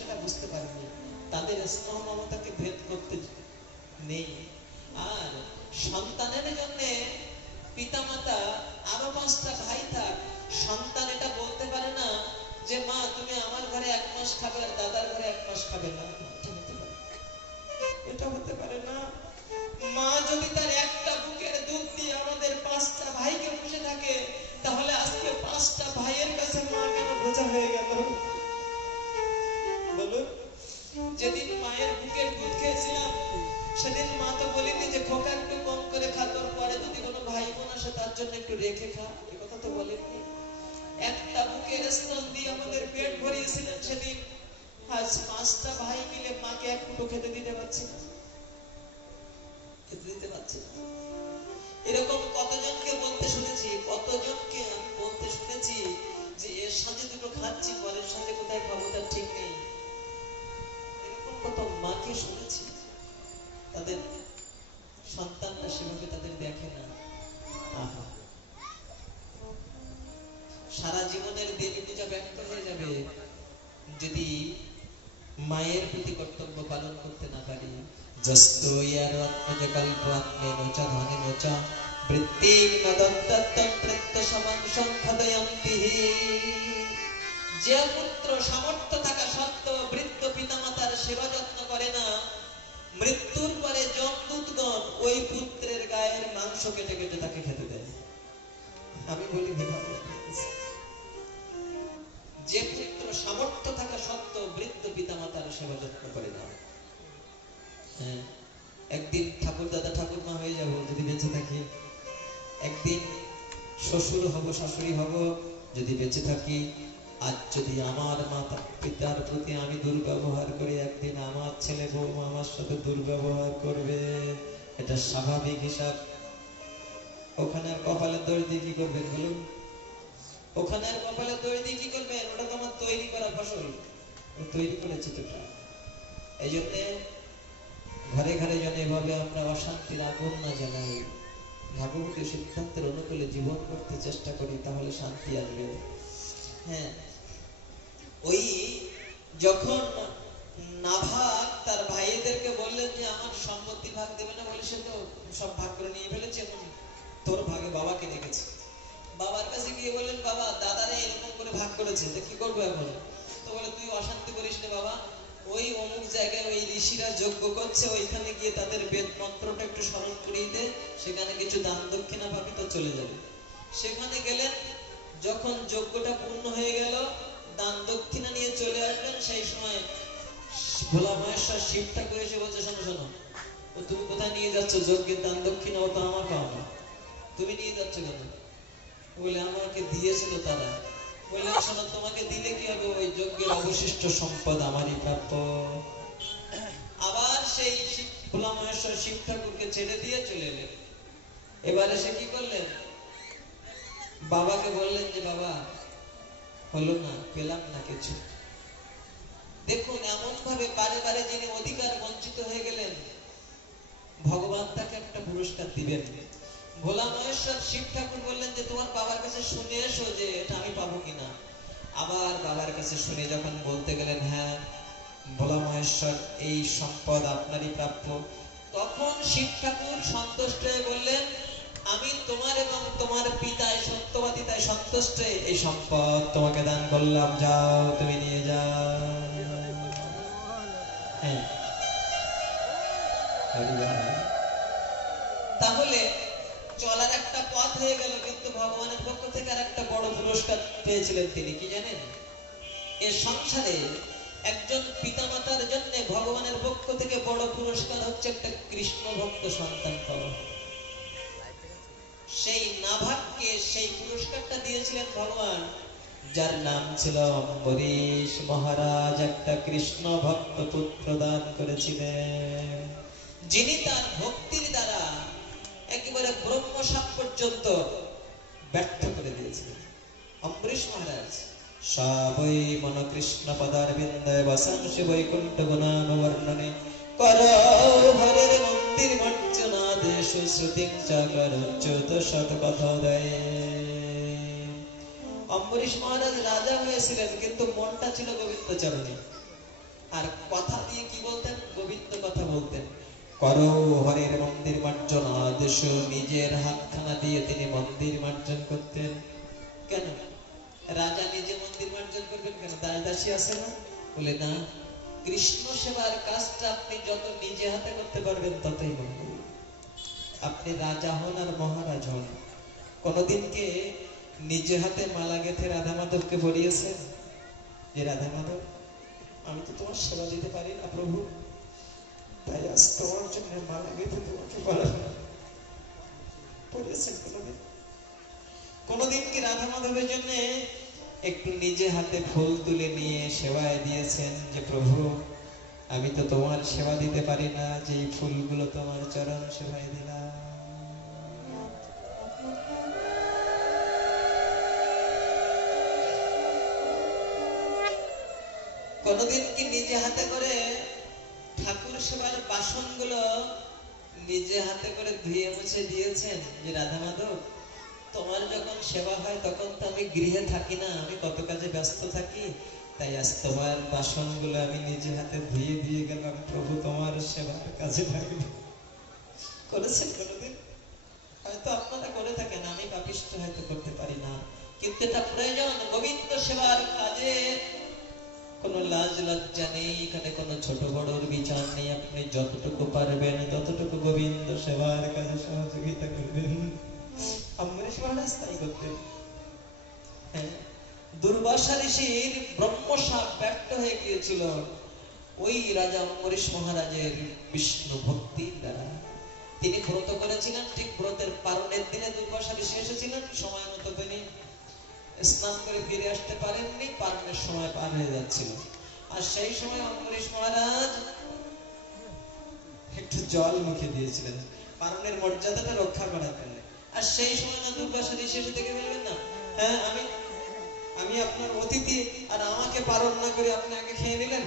সেটা বুঝতে পারেনি। তাদের স্নেহ মমতাকে ভেদ করতে নেই। আর সন্তানের জন্য পিতামাতা আরো 5টা ভাই থাক, সন্তান এটা বলতে পারে না যে মা তুমি আমার ঘরে 1 মাস খাবে আর দাদার ঘরে 1 মাস খাবে না। এটা হতে পারে না। মা যদি তার একটা বুকের দুধ দিয়ে আমাদের 5টা ভাইকে বসে থাকে, তাহলে আজকে 5টা ভাইয়ের কাছে মা কেন বোঝা হয়ে গেল? বলুন, যেদিন মায়ের বুকের দুধ খেয়েছিলাম সেদিন মা তো বলিনি যে খোকা একটু কম করে খা, তোর পরে যদি কোনো ভাই বোন আসে তার জন্য একটু রেখে খা, এ কথা তো বলেননি। একটা বুকের স্তন দিয়ে আমাদের পেট ভরিয়েছিলেন সেদিন। আজ 5টা ভাই মিলে মাকে এক মুঠো খেতে দিতে পারছি না, খেতে দিতে পারছি না। এরকম কতজনকে বলতে শুনেছি, কতজনকে আমি বলতে শুনেছি যে এর সাথে দুটো খাচ্ছি, পরের সাথে কোথায় খাবো তার ঠিক নেই। এরকম কত মাকে শুনেছি, তাদের সন্তানরা সেভাবে তাদের দেখে না। সারা জীবনের দেবী পূজা ব্যর্থ হয়ে যাবে যদি মায়ের প্রতি কর্তব্য পালন করতে না পারি। যস্তু ইয়ারত্মজ কল্পাত্মেন চ ধনেন চ বৃত্তিং নদত্তম প্রত্যশমং সংখদয়ন্তি। যে পুত্র সামর্থ্য থাকা সত্ত্বেও বৃদ্ধ পিতামাতার সেবা যত্ন করে না, মৃত্যুর পরে যমদূতগণ ওই পুত্রের গায়ের মাংস কেটে কেটে তাকে খেতে দেয়। আমি বলি যে পুত্র সামর্থ্য থাকা সত্ত্বেও বৃদ্ধ পিতামাতার সেবা যত্ন করে না। একদিন ঠাকুর দাদা ঠাকুরমা হয়ে যাব যদি বেঁচে থাকি, একদিন শ্বশুর হব শাশুড়ি হব যদি বেঁচে থাকি। আজ যদি আমার মাতা পিতার প্রতি আমি দুর্ব্যবহার করি, একদিন আমার ছেলে বৌমা আমার সাথে দুর্ব্যবহার করবে, এটা স্বাভাবিক হিসাব। ওখানে আর কপালে দড়ি দিয়ে কি করবেন বলুন? ওখানে আর কপালে দড়ি দিয়ে কি করবেন? ওটা তোমার তৈরি করা ফসল, তৈরি করেছে তো। এই জন্য ঘরে ঘরে যেন এভাবে আমরা অশান্তির আগুন না জ্বালাই, ভাগবতীয় সিদ্ধান্তের অনুকূলে জীবন করতে চেষ্টা করি, তাহলে শান্তি আসবে। হ্যাঁ, ওই যখন নাভাগ তার ভাইদেরকে বললেন যে আমার সম্পত্তি ভাগ দেবে না, বলে সে তো সব ভাগ করে নিয়ে ফেলেছে, তোর ভাগে বাবাকে রেখেছে। বাবার কাছে গিয়ে বললেন বাবা দাদারে এরকম করে ভাগ করেছে, তো কি করবো এখন? তো বলে তুই অশান্তি করিস না বাবা, ওই অমুক জায়গায় ওই ঋষিরা যজ্ঞ করছে, ওইখানে গিয়ে তাদের বেদ মন্ত্রটা একটু স্মরণ করিয়ে দে, সেখানে কিছু দান দক্ষিণা পাবি, তো চলে যাবে। সেখানে গেলেন, যখন যজ্ঞটা পূর্ণ হয়ে গেল, দান দক্ষিণা নিয়ে চলে আসবেন, সেই সময় ভোলা মহেশ্বর শিব ঠাকুর এসে বলছে শোনো শোনো, তুমি কোথায় নিয়ে যাচ্ছ যজ্ঞের দান দক্ষিণা? ও তো আমার পাওনা, তুমি নিয়ে যাচ্ছ কেন? বলে আমাকে দিয়েছিল তারা। বললেন শোনো, তোমাকে দিলে কি হবে, ওই যজ্ঞের অবশিষ্ট সম্পদ আমারই প্রাপ্য। আবার সেই ভোলা মহেশ্বর শিব ঠাকুরকে ছেড়ে দিয়ে চলে এলেন। এবারে সে কি করলেন? বাবাকে বললেন যে বাবা হলো না, পেলাম না কিছু। দেখুন এমন ভাবে বারে বারে যিনি অধিকার বঞ্চিত হয়ে গেলেন, ভগবান তাকে একটা পুরস্কার দিবেন। ভোলা মহেশ্বর শিব ঠাকুর বললেন যে তোমার বাবার কাছে শুনে এসো যে এটা আমি পাবো কিনা। আবার বাবার কাছে শুনে যখন বলতে গেলেন হ্যাঁ ভোলা মহেশ্বর এই সম্পদ আপনারই প্রাপ্য, তখন শিব ঠাকুর সন্তুষ্ট হয়ে বললেন আমি তোমার এবং তোমার পিতায় সত্যবাদী তাই সন্তুষ্ট এই সম্পদ তোমাকে দান করলাম, যাও তুমি নিয়ে যাও। হ্যাঁ, তাহলে চলার একটা পথ হয়ে গেল, কিন্তু ভগবানের পক্ষ থেকে আর একটা বড় পুরস্কার পেয়েছিলেন তিনি, কি জানেন? এর সংসারে একজন পিতামাতার জন্য ভগবানের পক্ষ থেকে বড় পুরস্কার হচ্ছে একটা কৃষ্ণ ভক্ত সন্তান পাওয়া। সেই নাভাগকে সেই পুরস্কারটা দিয়েছিলেন ভগবান, যার নাম ছিল অম্বরীশ মহারাজ। একটা কৃষ্ণ ভক্ত পুত্র দান করেছিলেন, যিনি তার ভক্তির দ্বারা একেবারে ব্রহ্ম সাপ পর্যন্ত ব্যর্থ করে দিয়েছিলেন। অম্বরীশ মহারাজ সবই মন কৃষ্ণ পদারবিন্দায় বসংসি বৈকুণ্ঠ গুণানুবর্ণনে করো হরের মন্দির মর্চনা দেশ শ্রুতিং চাকর চোদ শত কথা দেয়। অম্বরীশ মহারাজ রাজা হয়েছিলেন, কিন্তু মনটা ছিল গোবিন্দ চরণে। আর কথা দিয়ে কি বলতেন? গোবিন্দ কথা বলতেন। করো হরের মন্দির মার্জন আদেশ, নিজের হাতখানা দিয়ে তিনি মন্দির মার্জন করতেন। কেন রাজা নিজে মন্দির মার্জন করবেন কেন? দাস দাসী আছে না? বলে না, কৃষ্ণ সেবার কাজটা আপনি যত নিজে হাতে করতে পারবেন ততই মঙ্গল। আপনি রাজা হন আর মহারাজ হন, কোনদিন কে নিজে হাতে মালা গেঁথে রাধা মাধবকে বলিয়েছেন যে রাধা মাধব আমি তো তোমার সেবা দিতে পারি না প্রভু, তাই আজ তোমার জন্য মালা গেঁথে তোমাকে বলেছেন? কোনদিন? কোনদিন কি রাধা মাধবের জন্য একটু নিজে হাতে ফুল তুলে নিয়ে সেবায় দিয়েছেন যে প্রভু আমি তো তোমার সেবা দিতে পারি না, যে এই ফুলগুলো তোমার চরণ সেবায় দিলাম? কোনদিন কি নিজে হাতে করে ঠাকুর সেবার বাসনগুলো নিজে হাতে করে ধুয়ে মুছে দিয়েছেন যে রাধা মাধব তোমার যখন সেবা হয় তখন তো আমি গৃহে থাকি না, আমি কত কাজে ব্যস্ত থাকি, তাই আজ তোমার বাসনগুলো আমি নিজে হাতে ধুয়ে দিয়ে গেলাম প্রভু তোমার সেবার কাজে লাগবে? করেছেন কোনদিন? হয়তো আপনারা করে থাকেন, আমি পাপিষ্ঠ হয়তো করতে পারি না, কিন্তু এটা প্রয়োজন। গোবিন্দ সেবার কাজে কোনো লাজ লজ্জা নেই, এখানে কোনো ছোট বড়র বিচার নেই। আপনি যতটুকু পারবেন ততটুকু গোবিন্দ সেবার কাজে সহযোগিতা করবেন। অম্বরীশ মহারাজ তাই করতেন। দুর্বাসা ঋষির ব্রহ্মশাপ ব্যর্থ হয়ে গিয়েছিল ওই রাজা অম্বরীশ মহারাজের বিষ্ণু ভক্তির দ্বারা। তিনি ব্রত করেছিলেন, ঠিক ব্রতের পালনের দিনে দুর্বাসা ঋষি এসেছিলেন, সময় মতো তিনি স্নান করে ফিরে আসতে পারেননি, পালনের সময় পার হয়ে যাচ্ছিল। আর সেই সময় অম্বরীশ মহারাজ একটু জল মুখে দিয়েছিলেন পালনের মর্যাদাটা রক্ষা করার জন্য। আর সেই সময় না দুর্বাসা ঋষি এসে দেখে বলবেন না, হ্যাঁ আমি আপনার অতিথি আর আমাকে পালন না করে আপনি আগে খেয়ে নিলেন?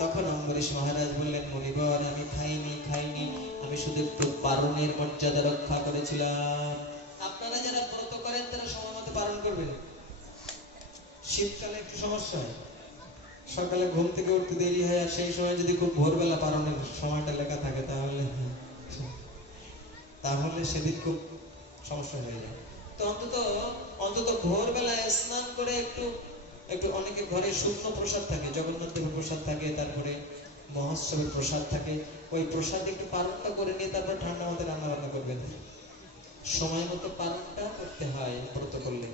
তখন অম্বরীশ মহারাজ বললেন, মুনিবর আমি খাইনি, আমি শুধু একটু পালনের মর্যাদা রক্ষা করেছিলাম। আপনারা যারা ব্রত করেন তারা সময় মতো পালন করবেন। শীতকালে একটু সমস্যা হয়, সকালে ঘুম থেকে উঠতে দেরি হয়, আর সেই সময় যদি খুব ভোরবেলা পালনের সময়টা লেখা থাকে তাহলে সেদিন খুব সমস্যা হয়ে যায়। তো অন্তত ভোরবেলায় স্নান করে একটু অনেকের ঘরে শুকনো প্রসাদ থাকে, জগন্নাথ দেবের প্রসাদ থাকে, তারপরে মহোৎসবের প্রসাদ থাকে, ওই প্রসাদ একটু পালনটা করে নিয়ে তারপর ঠান্ডা মতো রান্না বান্না করবেন। সময় মতো পালনটা করতে হয় ব্রত করলে।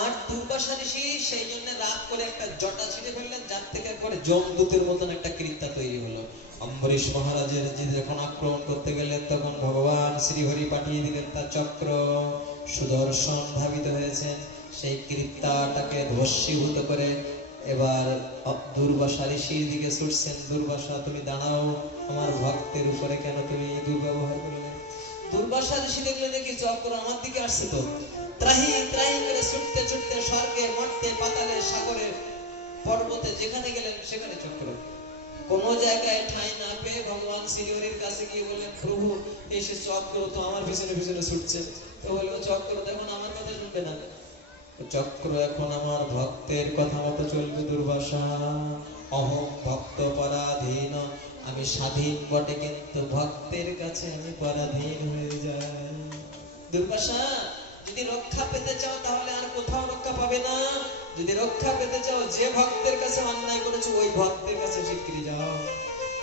আর দুর্বাসা ঋষি সেই জন্য রাগ করে একটা জটা ছিঁড়ে ফেললেন, যার থেকে করে জমদূতের মতন একটা কৃত্যা তৈরি হলো। অম্বরীশ মহারাজের যে যখন আক্রমণ করতে গেলেন তখন ভগবান শ্রীহরি পাঠিয়ে দিলেন তার চক্র, সুদর্শন ধাবিত হয়েছেন, সেই কৃত্যাটাকে ধ্বস্মীভূত করে এবার দুর্বাসা ঋষির দিকে ছুটছেন। দুর্বাসা তুমি দাঁড়াও, আমার ভক্তের উপরে কেন তুমি দুর্ব্যবহার করলে? দুর্বাসা ঋষি দেখলে দেখি চক্র আমার দিকে আসছে, তো ত্রাহি করে ছুটতে স্বর্গে মর্তে পাতালে সাগরে পর্বতে যেখানে গেলেন সেখানে চক্র। কোন জায়গায় ঠাঁই না পেয়ে ভগবান শ্রীহরির কাছে গিয়ে বললেন, প্রভু এসে চক্র তো আমার পিছনে ছুটছে। তো বললো, চক্র দেখুন আমার কথা শুনবে না, চক্র এখন আমার ভক্তের কথা মতো চলবে। দুর্বাসা অহং ভক্ত পরাধীন, আমি স্বাধীন বটে কিন্তু ভক্তের কাছে আমি পরাধীন হয়ে যাই। দুর্বাসা যদি রক্ষা পেতে চাও তাহলে আর কোথাও রক্ষা পাবে না। যদি রক্ষা পেতে চাও যে ভক্তের কাছে অন্যায় করেছো ওই ভক্তের কাছে শিগগিরই যাও।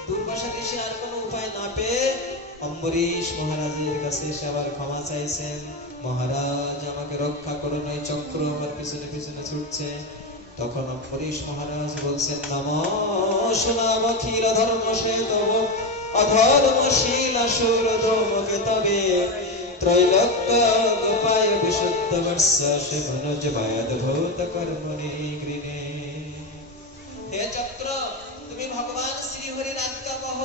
দুর্বাসা ঋষি আর কোনো উপায় না পেয়ে অম্বরীশ মহারাজের কাছে এসে আবার ক্ষমা চাইছেন, মহারাজ আমাকে রক্ষা করুন, ওই চক্র আমার পিছনে ছুটছে। তখন অম্বরীশ মহারাজ বলছেন, নমঃ ধর্ম শ্বেত অধর্মশীল আসুর ধর্মকে তবে ত্রৈলোক্য গোপায় বিশুদ্ধ বর্ষ সে মনোজ মায়াদ্ভূত কর্মণি গৃণে। হে চক্র, তুমি ভগবান শ্রীহরির আজ্ঞাবহ,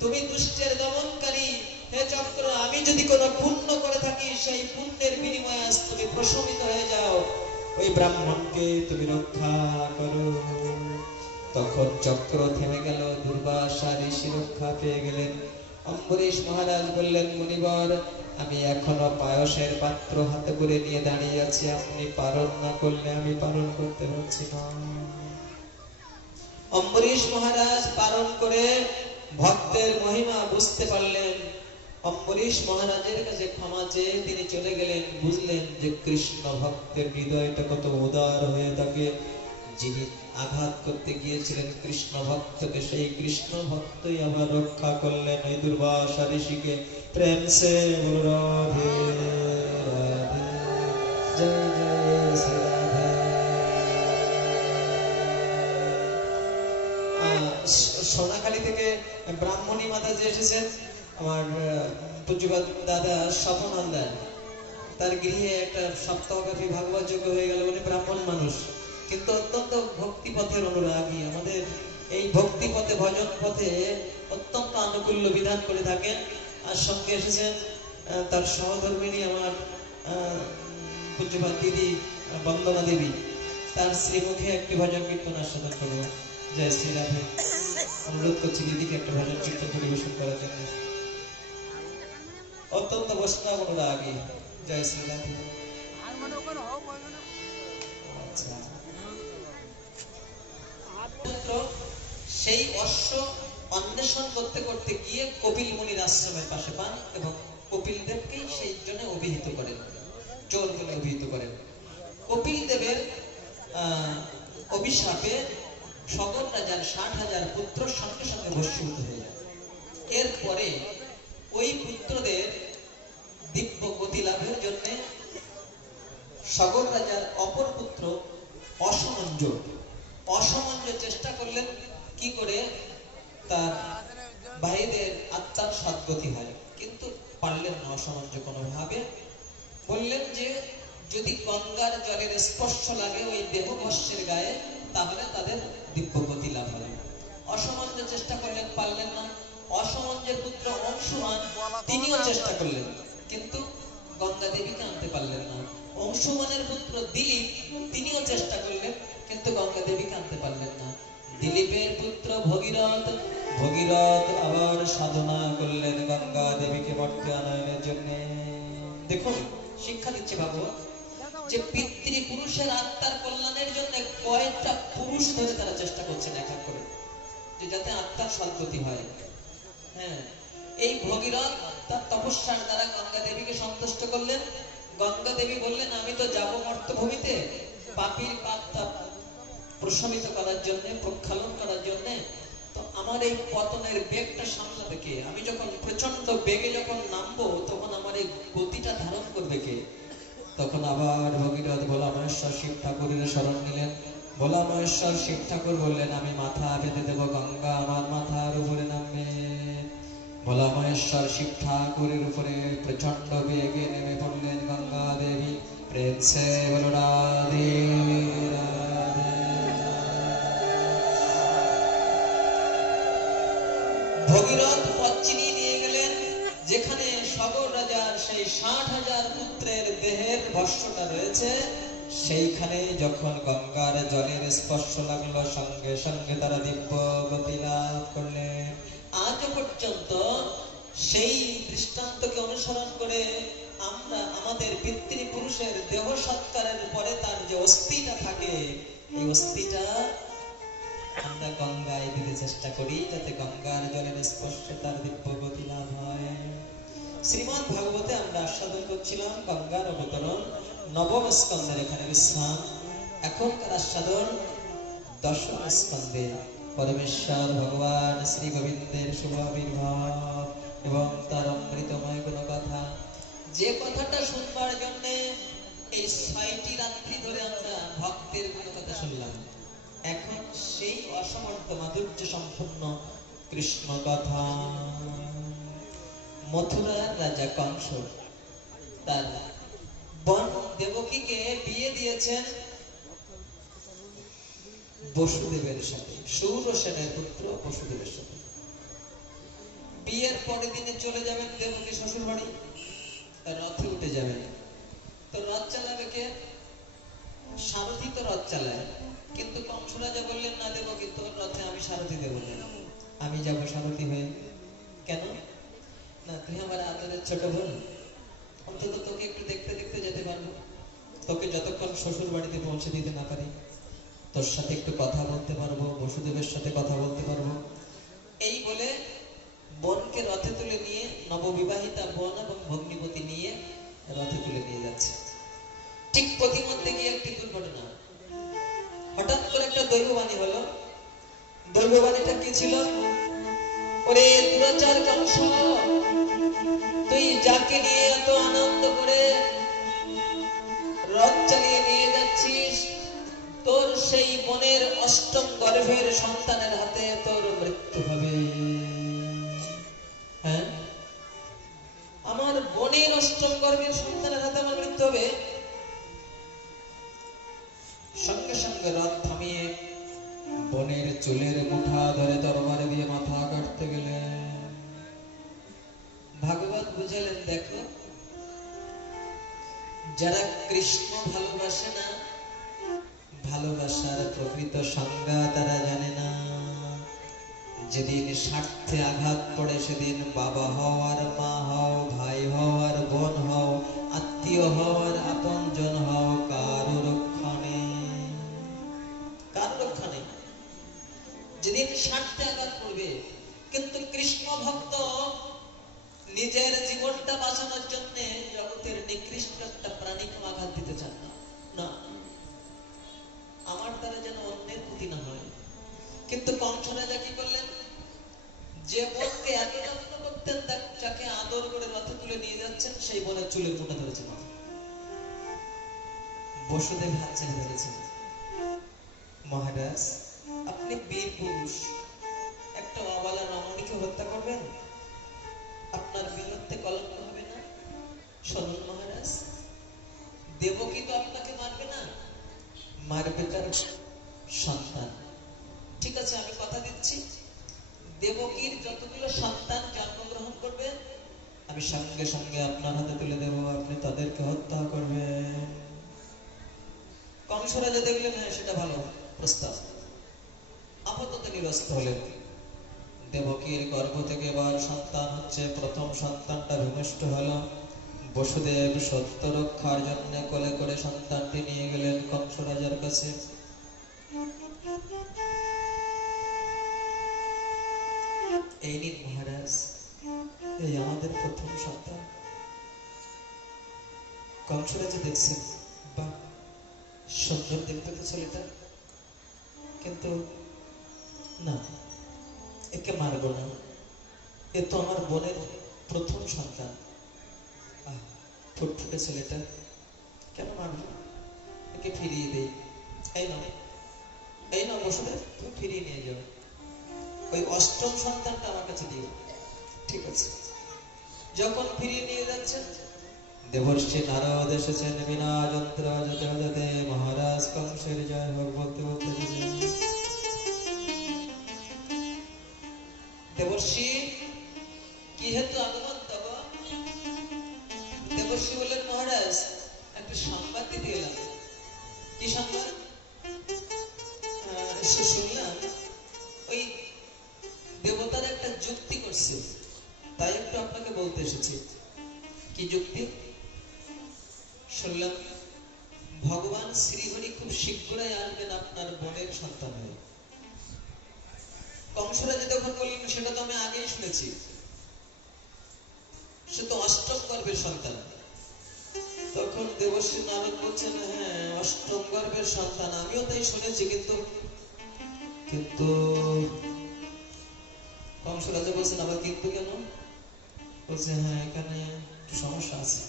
তুমি দুষ্টের দমনকারী। হে চক্র, আমি যদি কোনো পুণ্য করে থাকি সেই পুণ্যের বিনিময়ে আজ তুমি প্রশমিত হয়ে যাও, ওই ব্রাহ্মণকে তুমি রক্ষা করো। তখন চক্র থেমে গেল, দুর্বাসা ঋষি রক্ষা পেয়ে গেলেন। অম্বরীশ মহারাজ বললেন, মুনিবর আমি এখনো পায়সের পাত্র হাতে করে নিয়ে দাঁড়িয়ে আছি, আপনি পালন না করলে আমি পালন করতে পারছি না। অম্বরীশ মহারাজ পালন করে ভক্তের মহিমা বুঝতে পারলেন। অম্বরীশ মহারাজের কাছে ক্ষমা চেয়ে তিনি চলে গেলেন। বুঝলেন যে কৃষ্ণ ভক্তের হৃদয়টা কত উদার হয়ে থাকে। যিনি আঘাত করতে গিয়েছিলেন কৃষ্ণ ভক্তকে, সেই কৃষ্ণ ভক্তই আবার রক্ষা করলেন ওই দুর্বাসা ঋষিকে। প্রেম সে বলো রাধে রাধে, জয় জয় শ্রী রাধে। সোনাখালী থেকে ব্রাহ্মণী মাতা যে এসেছেন, আমার পূজ্যপাদ দাদা স্বপন হালদার, তার গৃহে একটা সপ্তাহব্যাপী ভাগবত যজ্ঞ হয়ে গেল। উনি ব্রাহ্মণ মানুষ, কিন্তু অত্যন্ত ভক্তি পথের অনুরাগী। আমাদের এই ভক্তি পথে, ভজন পথে অত্যন্ত আনুকূল্য বিধান করে থাকেন। আর সঙ্গে এসেছেন তার সহধর্মিনী আমার পূজ্যপাদ দিদি বন্দনা দেবী। তার শ্রীমুখে একটি ভজন কীর্তন আস্বাদন করব। জয় শ্রী রাধে। অনুরোধ করছি দিদিকে একটা ভজন কীর্তন পরিবেশন করার জন্য। অত্যন্ত বৈষ্ণব অনুরাগী। জয় শ্রী রাধে। আচ্ছা, সেই অশ্ব অন্বেষণ করতে করতে গিয়ে কপিল মুনির আশ্রমের পাশে পান এবং কপিল দেবকেই সেই জন্য অভিহিত করেন, চোর বলে অভিহিত করেন। কপিল দেবের অভিশাপে সগর রাজার 60,000 পুত্র সঙ্গে সঙ্গে ভস্মীভূত হয়ে যায়। এরপরে ওই পুত্রদের দিব্য গতি লাভের জন্য সগর রাজার অপর পুত্র অসমঞ্জ চেষ্টা করলেন কি করে তার ভাইদের আত্মার সদ্গতি হয়, কিন্তু পারলেন না অসমঞ্জ কোনোভাবে। বললেন যে যদি গঙ্গার জলের স্পর্শ লাগে ওই দেহভস্যের গায়ে, তাহলে তাদের দিব্য গতি লাভ হবে। অসমঞ্জ চেষ্টা করলেন, পারলেন না। অসমঞ্জের পুত্র অংশুমান তিনিও চেষ্টা করলেন, কিন্তু গঙ্গা দেবীকে আনতে পারলেন না। অংশুমানের পুত্র দিলীপ তিনিও চেষ্টা করলেন, কিন্তু গঙ্গা দেবীকে আনতে পারলেন না। দিলীপের পুত্র ভগীরথ আবার সাধনা করলেন গঙ্গা দেবীকে মর্তে আনয়নের জন্য। দেখুন, শিক্ষা দিচ্ছে ভাগবত যে পিতৃপুরুষের আত্মার কল্যাণের জন্য কয়েকটা পুরুষ ধরে তারা চেষ্টা করছেন এক এক করে, যে যাতে আত্মার সদ্গতি হয়। হ্যাঁ, এই ভগীরথ তার তপস্যার দ্বারা গঙ্গা দেবীকে সন্তুষ্ট করলেন। গঙ্গা দেবী বললেন, আমি তো যাবো মর্তভূমিতে পাপীর পাপটা প্রশমিত করার জন্য, প্রক্ষালন করার জন্য, তো আমার এই পতনের বেগটা সামলাবে কে? আমি যখন প্রচন্ড বেগে যখন নামবো, তখন আমার এই গতিটা ধারণ করবে কে? তখন আবার ভগীরথ ভোলা মহেশ্বর শিব ঠাকুরের শরণ নিলেন। ভোলা মহেশ্বর শিব ঠাকুর বললেন, আমি মাথা বেঁধে দেবো, গঙ্গা আমার মাথার উপরে নামবে। ভোলা মহেশ্বর শিব ঠাকুরের উপরে প্রচন্ড বেগে নেমে পড়লেন গঙ্গা দেবী। প্রেম সে বলো রাধে রাধে। ভগীরথ পথ চিনিয়ে নিয়ে গেলেন যেখানে সগর রাজার সেই 60,000 পুত্রের দেহের ভস্মটা রয়েছে। সেইখানে যখন গঙ্গার জলের স্পর্শ লাগলো, সঙ্গে সঙ্গে তারা দিব্য গতি লাভ করলেন। আজ পর্যন্ত সেই দৃষ্টান্তকে অনুসরণ করে আমরা আমাদের পিতৃপুরুষের দেহ সৎকারের পরে তার যে অস্থিটা থাকে, এই অস্থিটা আমরা গঙ্গায় দিতে চেষ্টা করি, যাতে গঙ্গার জলের স্পর্শে তার দিব্য গতি লাভ হয়। শ্রীমদ্ ভাগবতে আমরা আস্বাদন করছিলাম গঙ্গার অবতরণ, নবম স্কন্ধের এখানে বিশ্রাম। এখনকার আস্বাদন দশম স্কন্ধে পরমেশ্বর ভগবান শ্রী গোবিন্দের শুভ আবির্ভাব এবং তার অমৃতময় কোন কথা। যে কথাটা শুনবার জন্য এই 6টি রাত্রি ধরে আমরা ভক্তের কোন কথা শুনলাম, এখন সেই অসমর্থ মাধুর্য সম্পন্ন কৃষ্ণ কথা। মথুরার রাজা কংস তার বোন দেবকীকে বিয়ে দিয়েছেন বসুদেবের সাথে, সৌরসেনের পুত্র বসুদেবের সাথে। বিয়ের পরের দিনে চলে যাবেন দেবকী শ্বশুর বাড়ি, রথে উঠে যাবেন। তো রথ চালাবে কে? সারথি তো রথ চালায়, কিন্তু কংস রাজা বললেন, না দেবকী, তোর রথে আমি সারথি দেব না, আমি যাব সারথি হয়ে। কেন? না, তুই আমার আদরের ছোট বোন, অন্তত তোকে একটু দেখতে দেখতে যেতে পারবো, তোকে যতক্ষণ শ্বশুর বাড়িতে পৌঁছে দিতে না পারি। তোর সাথে একটু কথা বলতে পারবো, বসুদেবের সাথে কথা বলতে পারবো। এই বলে বোনকে রথে তুলে নিয়ে, নববিবাহিতা বোন এবং ভগ্নিপতি নিয়ে রথে তুলে নিয়ে যাচ্ছে। ঠিক পথিমধ্যে গিয়ে একটি দুর্ঘটনা, হঠাৎ করে একটা দৈববাণী হলো। দৈববাণীটা কি ছিল? ওরে দুরাচার কংস, তুই যাকে নিয়ে এত আনন্দ করে রথ চালিয়ে নিয়ে যাচ্ছিস, তোর সেই বোনের অষ্টম গর্ভের সন্তানের হাতে তোর মৃত্যু হবে। হ্যাঁ, আমার বোনের অষ্টম গর্ভের সন্তানের হাতে আমার মৃত্যু হবে। সঙ্গে সঙ্গে রথ থামিয়ে বোনের চুলের মুঠা ধরে তরবারি দিয়ে মাথা কাটতে গেলেন। ভাগবত বুঝালেন, দেখো, যারা কৃষ্ণ ভালোবাসে না, ভালোবাসার প্রকৃত সংজ্ঞা তারা জানে না। যেদিন স্বার্থে আঘাত পড়ে সেদিন বাবা হও আর মা হও, ভাই হও আর বোন হও, আত্মীয় হও আর আপনজন হও, কারো রক্ষা নেই, কারো রক্ষা নেই। যেদিন স্বার্থে আঘাত পড়বে। কিন্তু কৃষ্ণ ভক্ত নিজের জীবনটা বাঁচানোর জন্য জগতের নিকৃষ্ট একটা প্রাণীকে আঘাত দিতে চান না। আমার দ্বারা যেন অন্যের ক্ষতি না হয়। কিন্তু কংস রাজা কি করলেন? যে বোনকে এত যত্ন করতেন, যাকে আদর করে রথে তুলে নিয়ে যাচ্ছেন, সেই বোনের চুলের মুঠা ধরেছে মাথা। বসুদেব হাত ছেড়ে ধরেছেন। মহারাজ, আপনি বীর পুরুষ, একটা অবালা রমণীকে হত্যা করবেন? আপনার বীরত্বে কলঙ্ক হবে না? শুনুন মহারাজ, দেবকী তো আপনাকে মারবে না, মারবে তার সন্তান। ঠিক আছে, আমি কথা দিচ্ছি, দেবকীর যতগুলো সন্তান জন্মগ্রহণ করবে আমি সঙ্গে সঙ্গে আপনার হাতে তুলে দেব, আপনি তাদেরকে হত্যা করবেন। কংস রাজা দেখলেন, হ্যাঁ, সেটা ভালো প্রস্তাব। আপাতত নিরস্ত হলেন। দেবকীর গর্ভ থেকে এবার সন্তান হচ্ছে। প্রথম সন্তানটা ভূমিষ্ঠ হলো। বসুদেব সত্য রক্ষার জন্য কোলে করে সন্তানটি নিয়ে গেলেন কংস রাজার কাছে। এই নিন মহারাজ, এই আমাদের প্রথম সন্তান। কংস রাজা দেখছেন, বাহ, সুন্দর দেখতে তো ছেলেটা, কিন্তু না, একে মারবো না, এ তো আমার বোনের প্রথম সন্তান। ফুটফুটে ছেলেটা, কেন মারবো? একে ফিরিয়ে দেই। এই নাও, এই নাও বসুদেব, তুমি ফিরিয়ে নিয়ে যাও, ওই অষ্টম সন্তানটা আমার কাছে দিও। ঠিক আছে। যখন ফিরিয়ে নিয়ে যাচ্ছেন, দেবর্ষি নারদ এসেছেন বিনা যন্ত্র যেতে যেতে মহারাজ কংসের জয় হোক বলতে বলতে। দেবর্ষি, কি হেতু আগমন তব? দেবর্ষি বললেন, মহারাজ, একটা সংবাদ দিতে এলাম। কি সংবাদ? শুনলাম ওই দেবতারা একটা যুক্তি করছে, তাই একটু আপনাকে বলতে এসেছি। কি যুক্তি? শুনলাম ভগবান শ্রীহরি খুব শীঘ্রই আসবেন আপনার বোনের সন্তান হয়ে। কংসরাজা তখন বললেন, সেটা তো আমি আগেই শুনেছি, সে তো অষ্টম গর্ভের সন্তান। তখন দেবশ্রী নারদ বলছেন, হ্যাঁ, অষ্টম গর্ভের সন্তান, আমিও তাই শুনেছি, কিন্তু কিন্তু কংসরাজা বলছেন, আবার কিন্তু কেন? বলছে, হ্যাঁ, এখানে একটু সমস্যা আছে।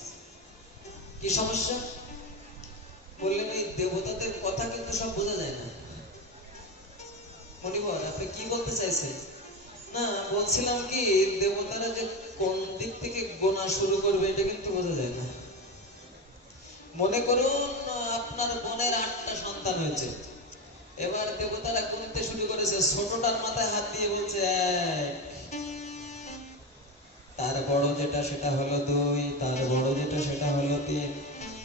কি সমস্যা? বললেন, ওই দেবতাদের কথা কিন্তু সব বোঝা যায় না। মনিবর, আপনি কি বলতে চাইছেন? না, বলছিলাম কি, দেবতারা যে কোন দিক থেকে গোনা শুরু করবে এটা কিন্তু বোঝা যায় না। মনে করুন আপনার বোনের 8টা সন্তান হয়েছে, এবার দেবতারা গুনতে শুরু করেছে, ছোটটার মাথায় হাত দিয়ে বলছে 1, তার বড় যেটা সেটা হলো 2, তার বড় যেটা সেটা হলো 3,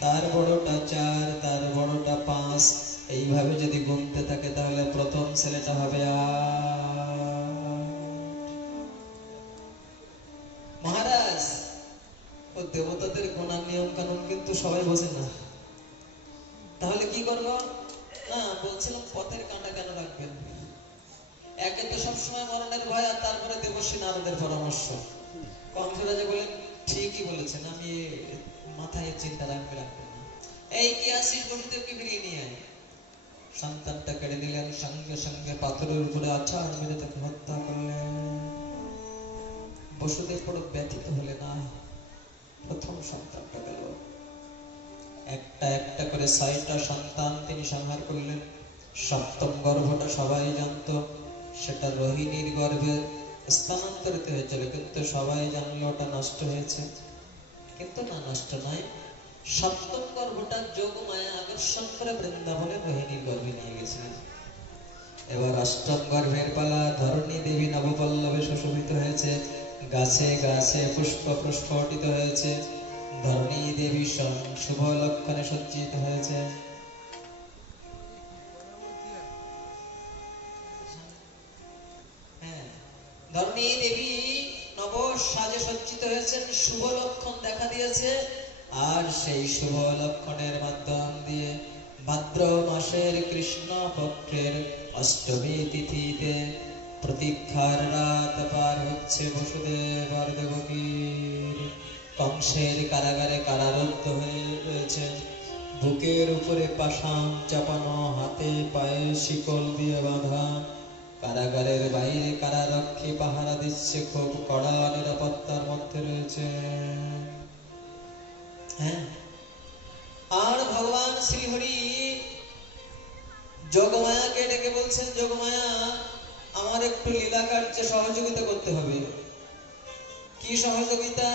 তার বড়টা 4, তার বড়টা 5। এইভাবে যদি গুনতে থাকে তাহলে প্রথম ছেলেটা হবে 8। মহারাজ, ও দেবতাদের গোনার নিয়ম কানুন কিন্তু সবাই বোঝে না। তাহলে কি করব? না বলছিলাম পথের কাঁটা কেন রাখবেন? একে তো সবসময় মরণের ভয়, আর তারপরে দেবশ্রী নারদের পরামর্শ। কংসরাজা বলেন ঠিকই বলেছেন, আমি মাথায় চিন্তা রাখবেন না। এই কি আসিস, বসুদেবকে ফিরিয়ে নিয়ে আয়। সন্তানটা কেড়ে নিলেন, সঙ্গে সঙ্গে পাথরের উপরে আছাড় মেরে তাকে হত্যা করলেন। বসুদেব বড় ব্যথিত হলেন, না প্রথম সন্তানটা গেল। একটা একটা করে 6টা সন্তান তিনি সংহার করলেন। সপ্তম গর্ভটা সবাই জানত, সেটা রোহিণীর গর্ভে স্থানান্তরিত হয়েছিল, কিন্তু সবাই জানলো ওটা নষ্ট হয়েছে। কিন্তু না, নষ্ট নয়। সপ্তম গর্ভটা যোগমায়া আকর্ষণ করে বৃন্দাবনে রোহিণীর গর্ভে নিয়ে গেছিলেন। এবার অষ্টম গর্ভের পালা। ধরণী দেবী নবপল্লবে সুশোভিত হয়েছে, গাছে গাছে পুষ্প প্রস্ফুটিত হয়েছে। ধরণী দেবী শুভ লক্ষণে সজ্জিত হয়েছে। ধরণী দেবী নব সাজে সজ্জিত হয়েছেন, শুভ লক্ষণ দেখা দিয়েছে। আর সেই শুভ লক্ষণের মাধ্যম দিয়ে ভাদ্র মাসের কৃষ্ণ পক্ষের অষ্টমী তিথিতে প্রতীক্ষার রাত পার হচ্ছে বসুদেব আর দেবকীর। কংসের কারাগারে কারারুদ্ধ হয়ে রয়েছে, বুকের উপরে পাষাণ চাপানো, হাতে পায়ে শিকল দিয়ে বাঁধা। কারাগারের বাইরে কারারক্ষী পাহারা দিচ্ছে, খুব কড়া নিরাপত্তার মধ্যে রয়েছে। হ্যাঁ, আর ভগবান শ্রীহরি যোগমায়াকে ডেকে বলছেন, যোগমায়া আমার একটু লীলা কার্যে সহযোগিতা করতে হবে। কি সহযোগিতা?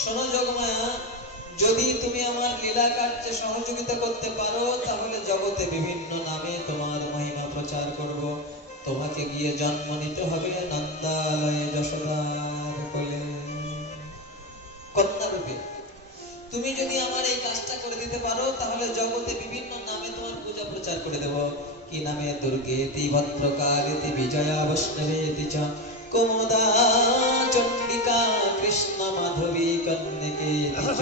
শোনো যোগমায়া, যদি তুমি আমার লীলা কার্যে সহযোগিতা করতে পারো, তাহলে জগতে বিভিন্ন নামে তোমার মহিমা প্রচার করব। তোমাকে গিয়ে জন্ম নিতে হবে নন্দালয়ে যশোদার কোলে, কন্যা রূপে। তুমি যদি আমার এই কাজটা করে দিতে পারো, তাহলে জগতে বিভিন্ন নামে তোমার পূজা প্রচার করে দেব। কি নামে? দুর্গেতি, ভদ্রকালেতি, বিজয়া, বৈষ্ণবেতি চ, কোমদা, চণ্ডিকা, কৃষ্ণ, মাধবী, কন্যকেতি চ,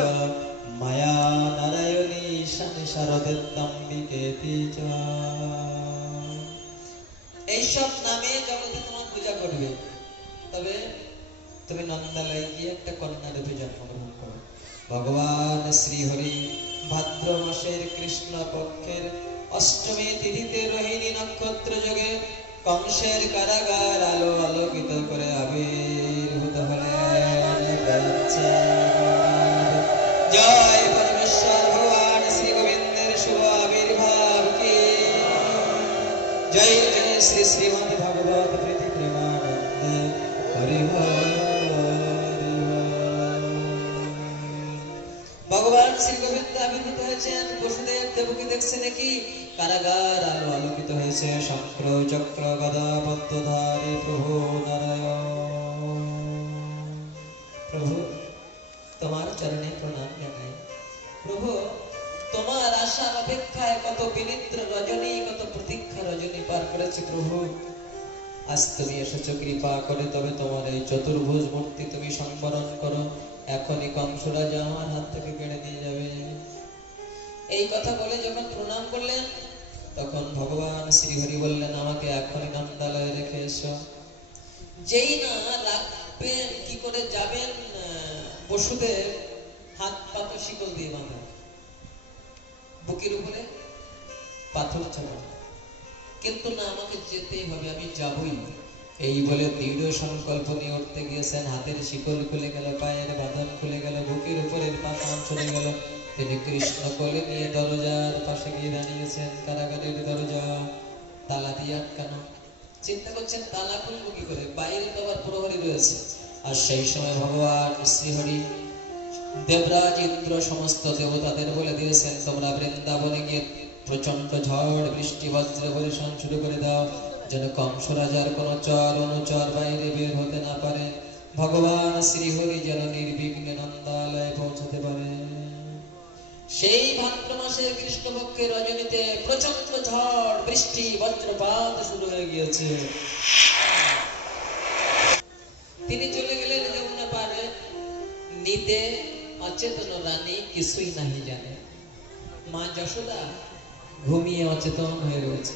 মায়া, নারায়ণী, শনি, শারদেত্তম্বিকেতি চ। এইসব নামে জগতে তোমার পূজা করবে। তবে তুমি নন্দালয়ে গিয়ে একটা কন্যা রূপে জন্মগ্রহণ করো। ভগবান শ্রীহরি ভাদ্র মাসের কৃষ্ণ পক্ষের অষ্টমী তিথিতে রোহিণী নক্ষত্র যোগে কংসের কারাগার আলো আলোকিত করে আবির্ভূত হলেন। জয় পরমেশ্বর ভগবান শ্রী গোবিন্দের শুভ আবির্ভাব কি জয়। জয় শ্রী শ্রীমদ ভাগবত প্রীতি প্রেমানন্দে হরি হরি। ভগবান শ্রী গোবিন্দ আবির্ভূত হয়েছেন। বসুদেব দেবকী দেখছেন কি কারাগার আলো আলোকিত হয়েছে। শঙ্খ চক্র গদা পদ্মধারী প্রভু নারায়ণ। প্রভু তোমার চরণে প্রণাম জানাই। প্রভু তোমার আশার অপেক্ষায় কত বিনিদ্র রজনী, কত প্রতীক্ষা রজনী পার করেছি। প্রভু আজ তুমি এসেছো কৃপা করে, তবে তোমার এই চতুর্ভুজ মূর্তি তুমি সম্বরণ করো। এখনই কংসরাজা আমার হাত থেকে কেড়ে নিয়ে যাবে। এই কথা বলে যখন প্রণাম করলেন, তখন ভগবান শ্রীহরি বললেন, আমাকে এখনই নন্দালয়ে রেখে এসো। যেই না রাখবেন, কি করে যাবেন, বসুদেব হাত পাতো শিকল দিয়ে বাঁধা, বুকের উপরে পাথর চাপা। কিন্তু না, আমাকে যেতেই হবে, আমি যাবই। এই বলে দৃঢ় সংকল্প নিয়ে উঠতে গিয়েছেন। হাতের শিকল খুলে গেল, পায়ের বাঁধন খুলে গেল, বুকের উপরের পাষাণ চলে গেল। তিনি কৃষ্ণ কোলে নিয়ে দরজার পাশে গিয়ে দাঁড়িয়েছেন। কারাগারের দরজা তালা দিয়ে আটকানো। চিন্তা করছেন তালা খুলবো কি করে, বাইরে তো আবার প্রহরী রয়েছে। আর সেই সময় ভগবান শ্রীহরি দেবরাজ ইন্দ্র সমস্ত দেবতাদের বলে দিয়েছেন, তোমরা বৃন্দাবনে গিয়ে প্রচন্ড ঝড় বৃষ্টি বজ্র বর্ষণ শুরু করে দাও, যেন কংস রাজার কোন চর অনুচর বাইরে বের হতে না পারে। ভগবান শ্রীহরি যেন নির্বিঘ্নে নন্দালয়ে পৌঁছতে পারে। সেই ভাদ্র মাসের কৃষ্ণপক্ষের রজনীতে প্রচন্ড ঝড় বৃষ্টি বজ্রপাত শুরু হয়ে গিয়েছে। তিনি চলে গেলেন যমুনা পারে। নিতে অচেতন রানী কিছুই নাহি জানে। মা যশোদা ঘুমিয়ে অচেতন হয়ে রয়েছে।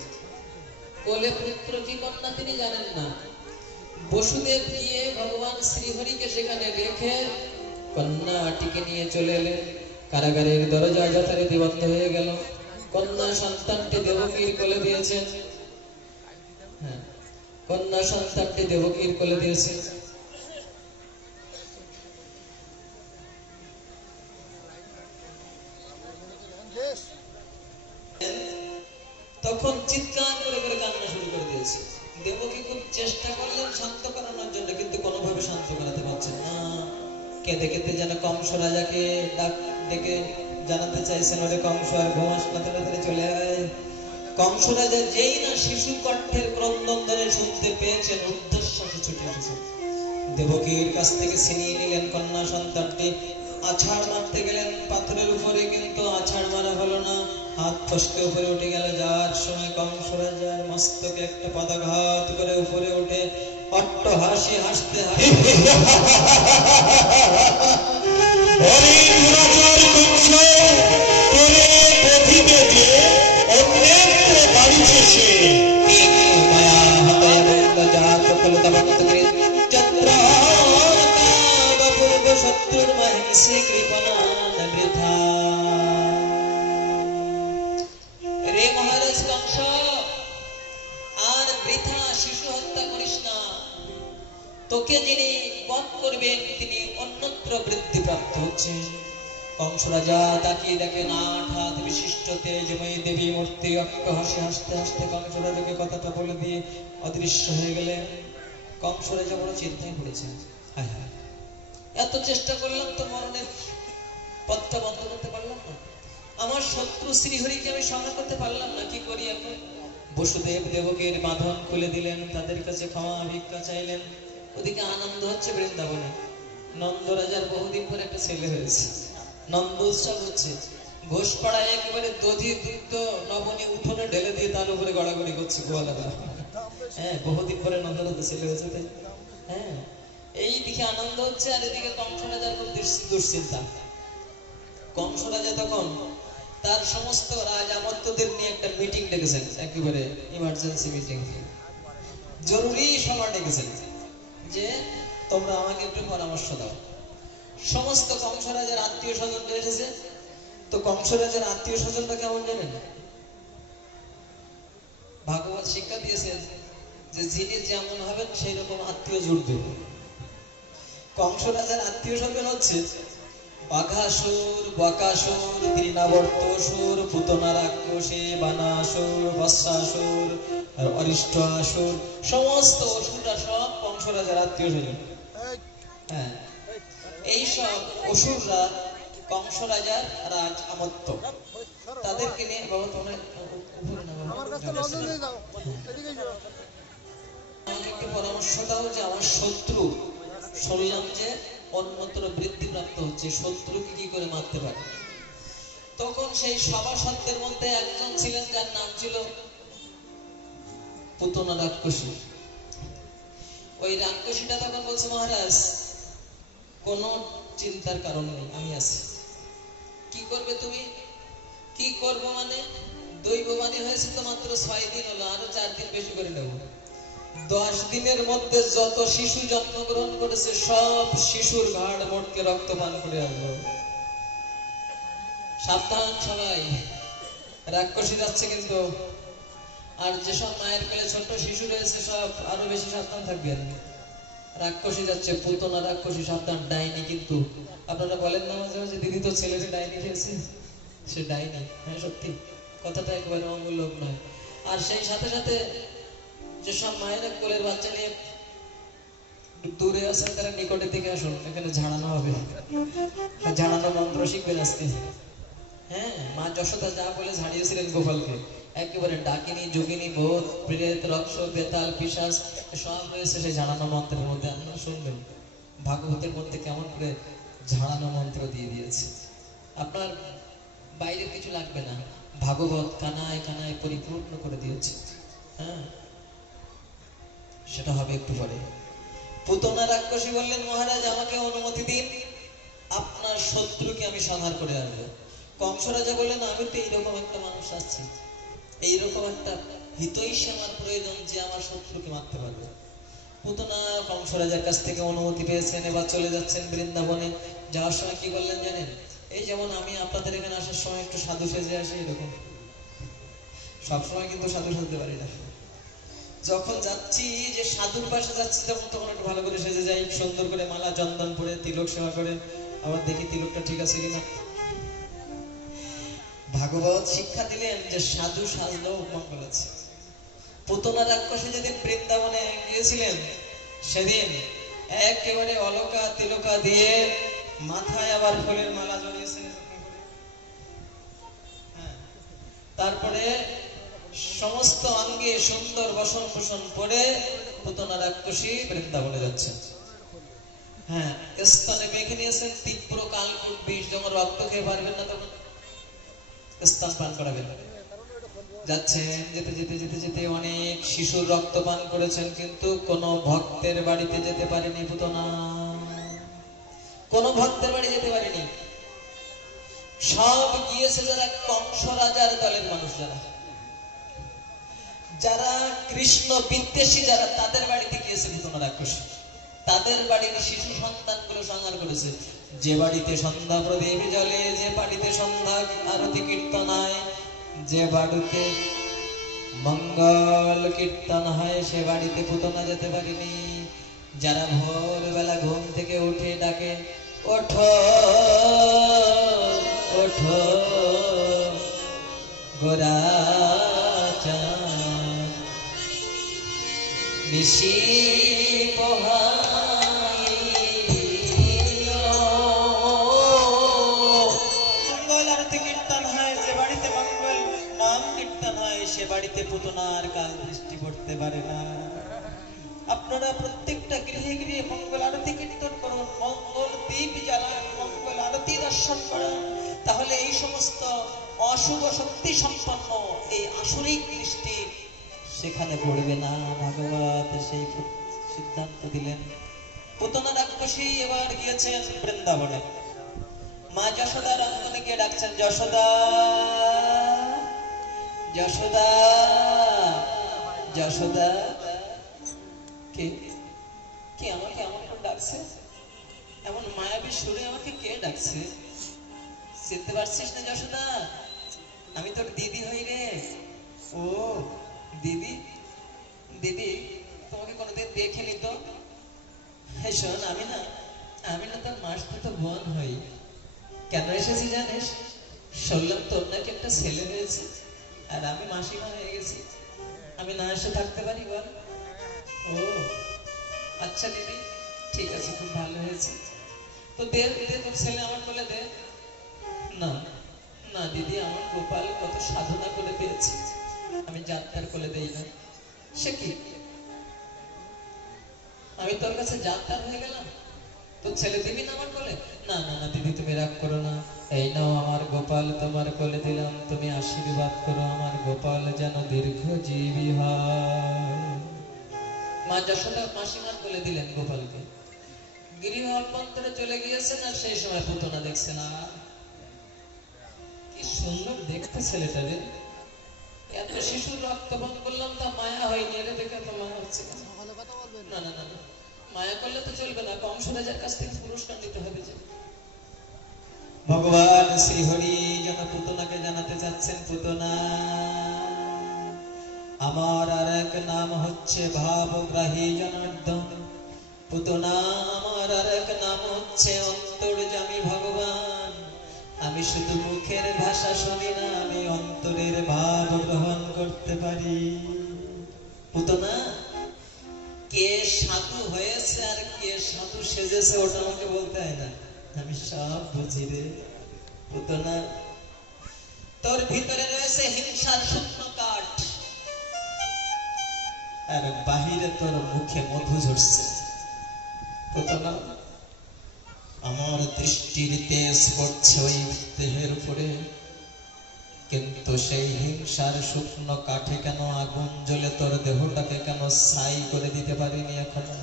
কোলে পুত্র কি কন্যা তিনি জানেন না। বসুদেব গিয়ে ভগবান শ্রীহরিকে সেখানে রেখে কন্যাটিকে নিয়ে চলে এলেন। কারাগারের দরজা যথারীতি বন্ধ হয়ে গেল। কন্যা সন্তানটি দেবকীর কোলে দিয়েছেন। হ্যাঁ, কন্যা সন্তানটি দেবকীর কোলে দিয়েছেন। তখন চিৎকার করে করে কান্না শুরু করে দিয়েছে। দেবকী খুব চেষ্টা করলেন শান্ত করানোর জন্য, কিন্তু কোনোভাবে শান্ত করাতে পারছেন না। কেঁদে কেঁদে যেন কংস রাজাকে ডাক ডেকে জানাতে চাইছেন, ওরে কংস আর ঘুমাস না, তাড়াতাড়ি চলে আয়। কংস রাজা যেই না শিশু কণ্ঠের ক্রন্দন ধরে শুনতে পেয়েছেন, উদ্দেশ্যে ছুটে এসেছেন। দেবকীর কাছ থেকে ছিনিয়ে নিলেন কন্যা সন্তানটি। আছাড় মারতে গেলেন পাথরের উপরে, কিন্তু আছাড় মারা হলো না। হাত ফসকে উপরে উঠে গেল। যাওয়ার সময় কংস রাজার মস্তকে একটা পদাঘাত করে উপরে উঠে অট্ট হাসি হাসতে শত্রুর মহিষী কৃপণা বৃথা। রে মহারাজ কংস, আর বৃথা শিশু হত্যা করিস না। তোকে যিনি বধ করবেন তিনি অন্যত্র বৃদ্ধিপ্রাপ্ত হচ্ছেন। কংস রাজা তাকিয়ে দেখেন ৮ হাত বিশিষ্ট তেজময়ী দেবী মূর্তি। অট্ট হাসি হাসতে হাসতে কংস রাজাকে কথাটা বলে দিয়ে অদৃশ্য হয়ে গেলেন। কংস রাজা বড় চিন্তায় পড়েছেন। হায় হায়, এত চেষ্টা করলাম তো মরণের পথটা বন্ধ করতে পারলাম না। আমার শত্রু শ্রীহরিকে আমি সংহার করতে পারলাম না, কি করি এখন? বসুদেব দেবকীর বাঁধন খুলে দিলেন, তাদের কাছে ক্ষমা ভিক্ষা চাইলেন। ওদিকে আনন্দ হচ্ছে বৃন্দাবনে। নন্দ রাজার বহুদিন পরে একটা ছেলে হয়েছে, নন্দ উৎসব হচ্ছে। ঘোষপাড়ায় একেবারে দধি দুগ্ধ নবনী উঠোনে ঢেলে দিয়ে তার উপরে গড়াগড়ি করছে গোয়ালারা। হ্যাঁ, বহুদিন পরে নন্দ রাজার ছেলে হয়েছে। হ্যাঁ, এই দিকে আনন্দ হচ্ছে, আর এদিকে কংস রাজার খুব দুশ্চিন্তা। কংস রাজা তখন তার সমস্ত রাজামত্তদের নিয়ে একটা মিটিং ডেকেছেন, একেবারে ইমার্জেন্সি মিটিং, জরুরি সভা ডেকেছেন যে তোমরা আমাকে একটু পরামর্শ দাও। সমস্ত কংস রাজার আত্মীয় স্বজন এসেছে। তো কংস রাজার আত্মীয় স্বজনটা কেমন জানেন? ভাগবত শিক্ষা দিয়েছেন যে যিনি যেমন হবেন সেই রকম আত্মীয় জুড়বে। কংস রাজার আত্মীয় স্বজন হচ্ছে বাঘাসুর, বকাসুর, তৃণাবর্তসুর, পুতনা রাক্ষসী, বানাসুর, বৎসাসুর আর অরিষ্টাসুর। সমস্ত অসুররা সব কংস রাজার আত্মীয় স্বজন। হ্যাঁ, এই সব অসুররা কংস রাজার রাজ আমত্ত। তাদেরকে নিয়ে বাবা তোমরা আমাকে একটু পরামর্শ দাও যে আমার শত্রু শুনলাম যে অন্যত্র বৃদ্ধিপ্রাপ্ত হচ্ছে, শত্রুকে কি করে মারতে পারে। তখন সেই সভাসদের মধ্যে একজন ছিলেন যার নাম ছিল পুতনা রাক্ষসী। ওই রাক্ষসীটা তখন বলছে, মহারাজ কোন চিন্তার কারণ নেই, আমি আছি। কি করবে তুমি? কি করবো মানে, দৈববাণী হয়েছে তো মাত্র 6 দিন হলো, আরো 4 দিন বেশি করে নেব। 10 দিনের মধ্যে যত শিশু জন্মগ্রহণ করেছে সব শিশুর ঘাড় মোটকে রক্তপান করে আনবো। সাবধান সবাই, রাক্ষসী যাচ্ছে কিন্তু। আর যেসব মায়ের কোলে ছোট শিশু রয়েছে সব আরো বেশি সাবধান থাকবেন। রাক্ষসী যাচ্ছে, পুতনা রাক্ষসী, সাবধান। ডাইনি কিন্তু। আপনারা বলেন না মাঝে মাঝে দিদি তো ছেলেকে ডাইনি খেয়েছে, সে ডাইনি। হ্যাঁ সত্যি, কথাটা একেবারে অমূল্য নয়। আর সেই সাথে সাথে যেসব মায়েরা কোলের বাচ্চা নিয়ে দূরে আছেন তারা নিকটের দিকে আসুন, এখানে ঝাড়ানো হবে। ঝাড়ানো মন্ত্র শিখবেন আজকে। হ্যাঁ, মা যশোদা যা বলে ঝাড়িয়েছিলেন গোপালকে, একেবারে ডাকিনী, যোগিনী, ভূত, প্রেত, রক্ষ, বেতাল, পিশাচ সব রয়েছে সেই ঝাড়ানো মন্ত্রের মধ্যে। আপনারা শুনবেন ভাগবতের মধ্যে কেমন করে ঝাড়ানো মন্ত্র দিয়ে দিয়েছে। আপনার বাইরের কিছু লাগবে না, ভাগবত কানায় কানায় পরিপূর্ণ করে দিয়েছে। হ্যাঁ, সেটা হবে একটু পরে। পুতনা রাক্ষসী বললেন, মহারাজ আমাকে অনুমতি দিন, আপনার শত্রুকে আমি সংহার করে আনবো। কংস রাজা বললেন, আমি তো এইরকম একটা মানুষ আসছি, এইরকম একটা হিতৈষী আমার প্রয়োজন যে আমার শত্রুকে মারতে পারবে। পুতনা কংস রাজার কাছ থেকে অনুমতি পেয়েছেন, এবার চলে যাচ্ছেন বৃন্দাবনে। যাওয়ার সময় কি বললেন জানেন? এই যেমন আমি আপনাদের এখানে আসার সময় একটু সাধু সেজে আসি, এরকম সবসময় কিন্তু সাধু সাজতে পারি না। যখন যাচ্ছি যে সাধুর পাশে যাচ্ছি তখন একটু ভালো করে সেজে যাই, সুন্দর করে মালা চন্দন পরে তিলক সেবা করে আবার দেখি তিলকটা ঠিক আছে কিনা। ভাগবত শিক্ষা দিলেন যে সাধু সাজলেও মঙ্গল আছে। পুতনা রাক্ষসী যেদিন বৃন্দাবনে গিয়েছিলেন সেদিন একেবারে অলকা তিলকা দিয়ে মাথায় আবার ফুলের মালা জড়িয়েছেন। তারপরে সমস্ত অঙ্গে সুন্দর বসন ভূষণ পরে পুতনা রাক্ষসী বৃন্দাবনে যাচ্ছেন। হ্যাঁ, স্তনে মেখে নিয়েছেন তীব্র কালকূট বিষ, যখন রক্ত খেয়ে পারবেন না তখন স্তন পান করাবেন। যাচ্ছেন, যেতে যেতে যেতে যেতে অনেক শিশুর রক্ত পান করেছেন, কিন্তু কোন ভক্তের বাড়িতে যেতে পারেনি পুতনা, কোন ভক্তের বাড়ি যেতে পারেনি। সব গিয়েছে যারা কংস রাজার দলের মানুষ, যারা কৃষ্ণ বিদ্বেষী, যারা তাদের বাড়িতে গিয়েছে পুতনা রাক্ষসী। তাদের বাড়ির শিশু সন্তানগুলো সংহার করেছে। যে বাড়িতে সন্ধ্যা প্রদীপ জ্বলে, যে বাড়িতে সন্ধ্যা আরতি কীর্তন হয়, যে বাড়িতে মঙ্গল কীর্তন হয়, সে বাড়িতে পুতনা যেতে পারেনি। যারা ভোরবেলা ঘুম থেকে উঠে ডাকে, ওঠো ওঠো গোরা নিশি মঙ্গল আরতি কীর্তন হয়, যে বাড়িতে মঙ্গল নাম কীর্তন হয়, সে বাড়িতে পুতনার কাল দৃষ্টি পড়তে পারে না। আপনারা প্রত্যেকটা গৃহে গৃহে মঙ্গল আরতি কীর্তন করুন, মঙ্গল দীপ জ্বালান, মঙ্গল আরতি দর্শন করেন, তাহলে এই সমস্ত অশুভ শক্তি সম্পন্ন এই আসরিক দৃষ্টি সেখানে পড়বে না। ভাগবত সেই সিদ্ধান্ত দিলেন। পুতনা রাক্ষসী এবার গিয়েছেন বৃন্দাবনে। মা যশোদা রঙ্গনে গিয়ে ডাকছেন, যশোদা যশোদা যশোদা। কে কে আমাকে এমন করে ডাকছে? এমন মায়াবী সুরে আমাকে কে ডাকছে? চিনতে পারছিস না যশোদা? আমি তোর দিদি হই রে। ও দিদি, দিদি তোমাকে কোনোদিন দেখিনি তো। হ্যাঁ শোন, আমি না তোর মাসতুতো বোন হই। কেন এসেছি জানিস? শুনলাম তোর নাকি একটা ছেলে হয়েছে, আর আমি মাসিমা হয়ে গেছি। আমি না এসে থাকতে পারি বল? ও আচ্ছা দিদি, ঠিক আছে, খুব ভালো হয়েছে। তো দে দে তোর ছেলে আমার কোলে দে। না না দিদি, আমার গোপাল কত সাধনা করে পেয়েছি, আমি যাত্রার কোলে দেই না। সে কি, আমি তোর কাছে যাত্রার হয়ে গেলাম, তোর ছেলে দিবি না আমার কোলে? না না না দিদি, তুমি রাগ করো না, এই নাও আমার গোপাল তোমার কোলে দিলাম, তুমি আশীর্বাদ করো আমার গোপাল যেন দীর্ঘজীবী হয়। মা যশোদা মাসিমার কোলে দিলেন গোপালকে। গৃহ অভ্যন্তরে চলে গিয়েছেন, আর সেই সময় পুতনা দেখছে না, কি সুন্দর দেখতে ছেলেটারে। এত শিশুর রক্ত পান করলাম, তা মায়া হয়নি, এর দেখে তো মায়া হচ্ছে না। না না না, মায়া করলে তো চলবে না, কংস রাজার কাছ থেকে পুরস্কার নিতে হবে। যে ভগবান শ্রীহরি যেন পুতনাকে জানাতে চাচ্ছেন, পুতনা আমার আর এক নাম হচ্ছে ভাবগ্রাহী জনার্দন। পুতনা আমার আর এক নাম হচ্ছে অন্তর্যামী ভগবান। আমি শুধু মুখের ভাষা শুনি না, আমি অন্তরের ভাব গ্রহণ করতে পারি। পুতনা, কে সাধু হয়েছে আর কে সাধু সেজেছে ওটা আমাকে বলতে হয় না, আমি সব বুঝি রে। পুতনা, তোর ভিতরে রয়েছে হিংসার শূন্য কাঠ, আর বাহিরে তোর মুখে মধু ঝরছে। পুতনা, আমার দৃষ্টির তেজ পড়ছে ওই দেহের উপরে, কিন্তু সেই হিংসার শুকনো কাঠে কেন আগুন জ্বলে তোর দেহটাকে কেন ছাই করে দিতে পারিনি এখনো?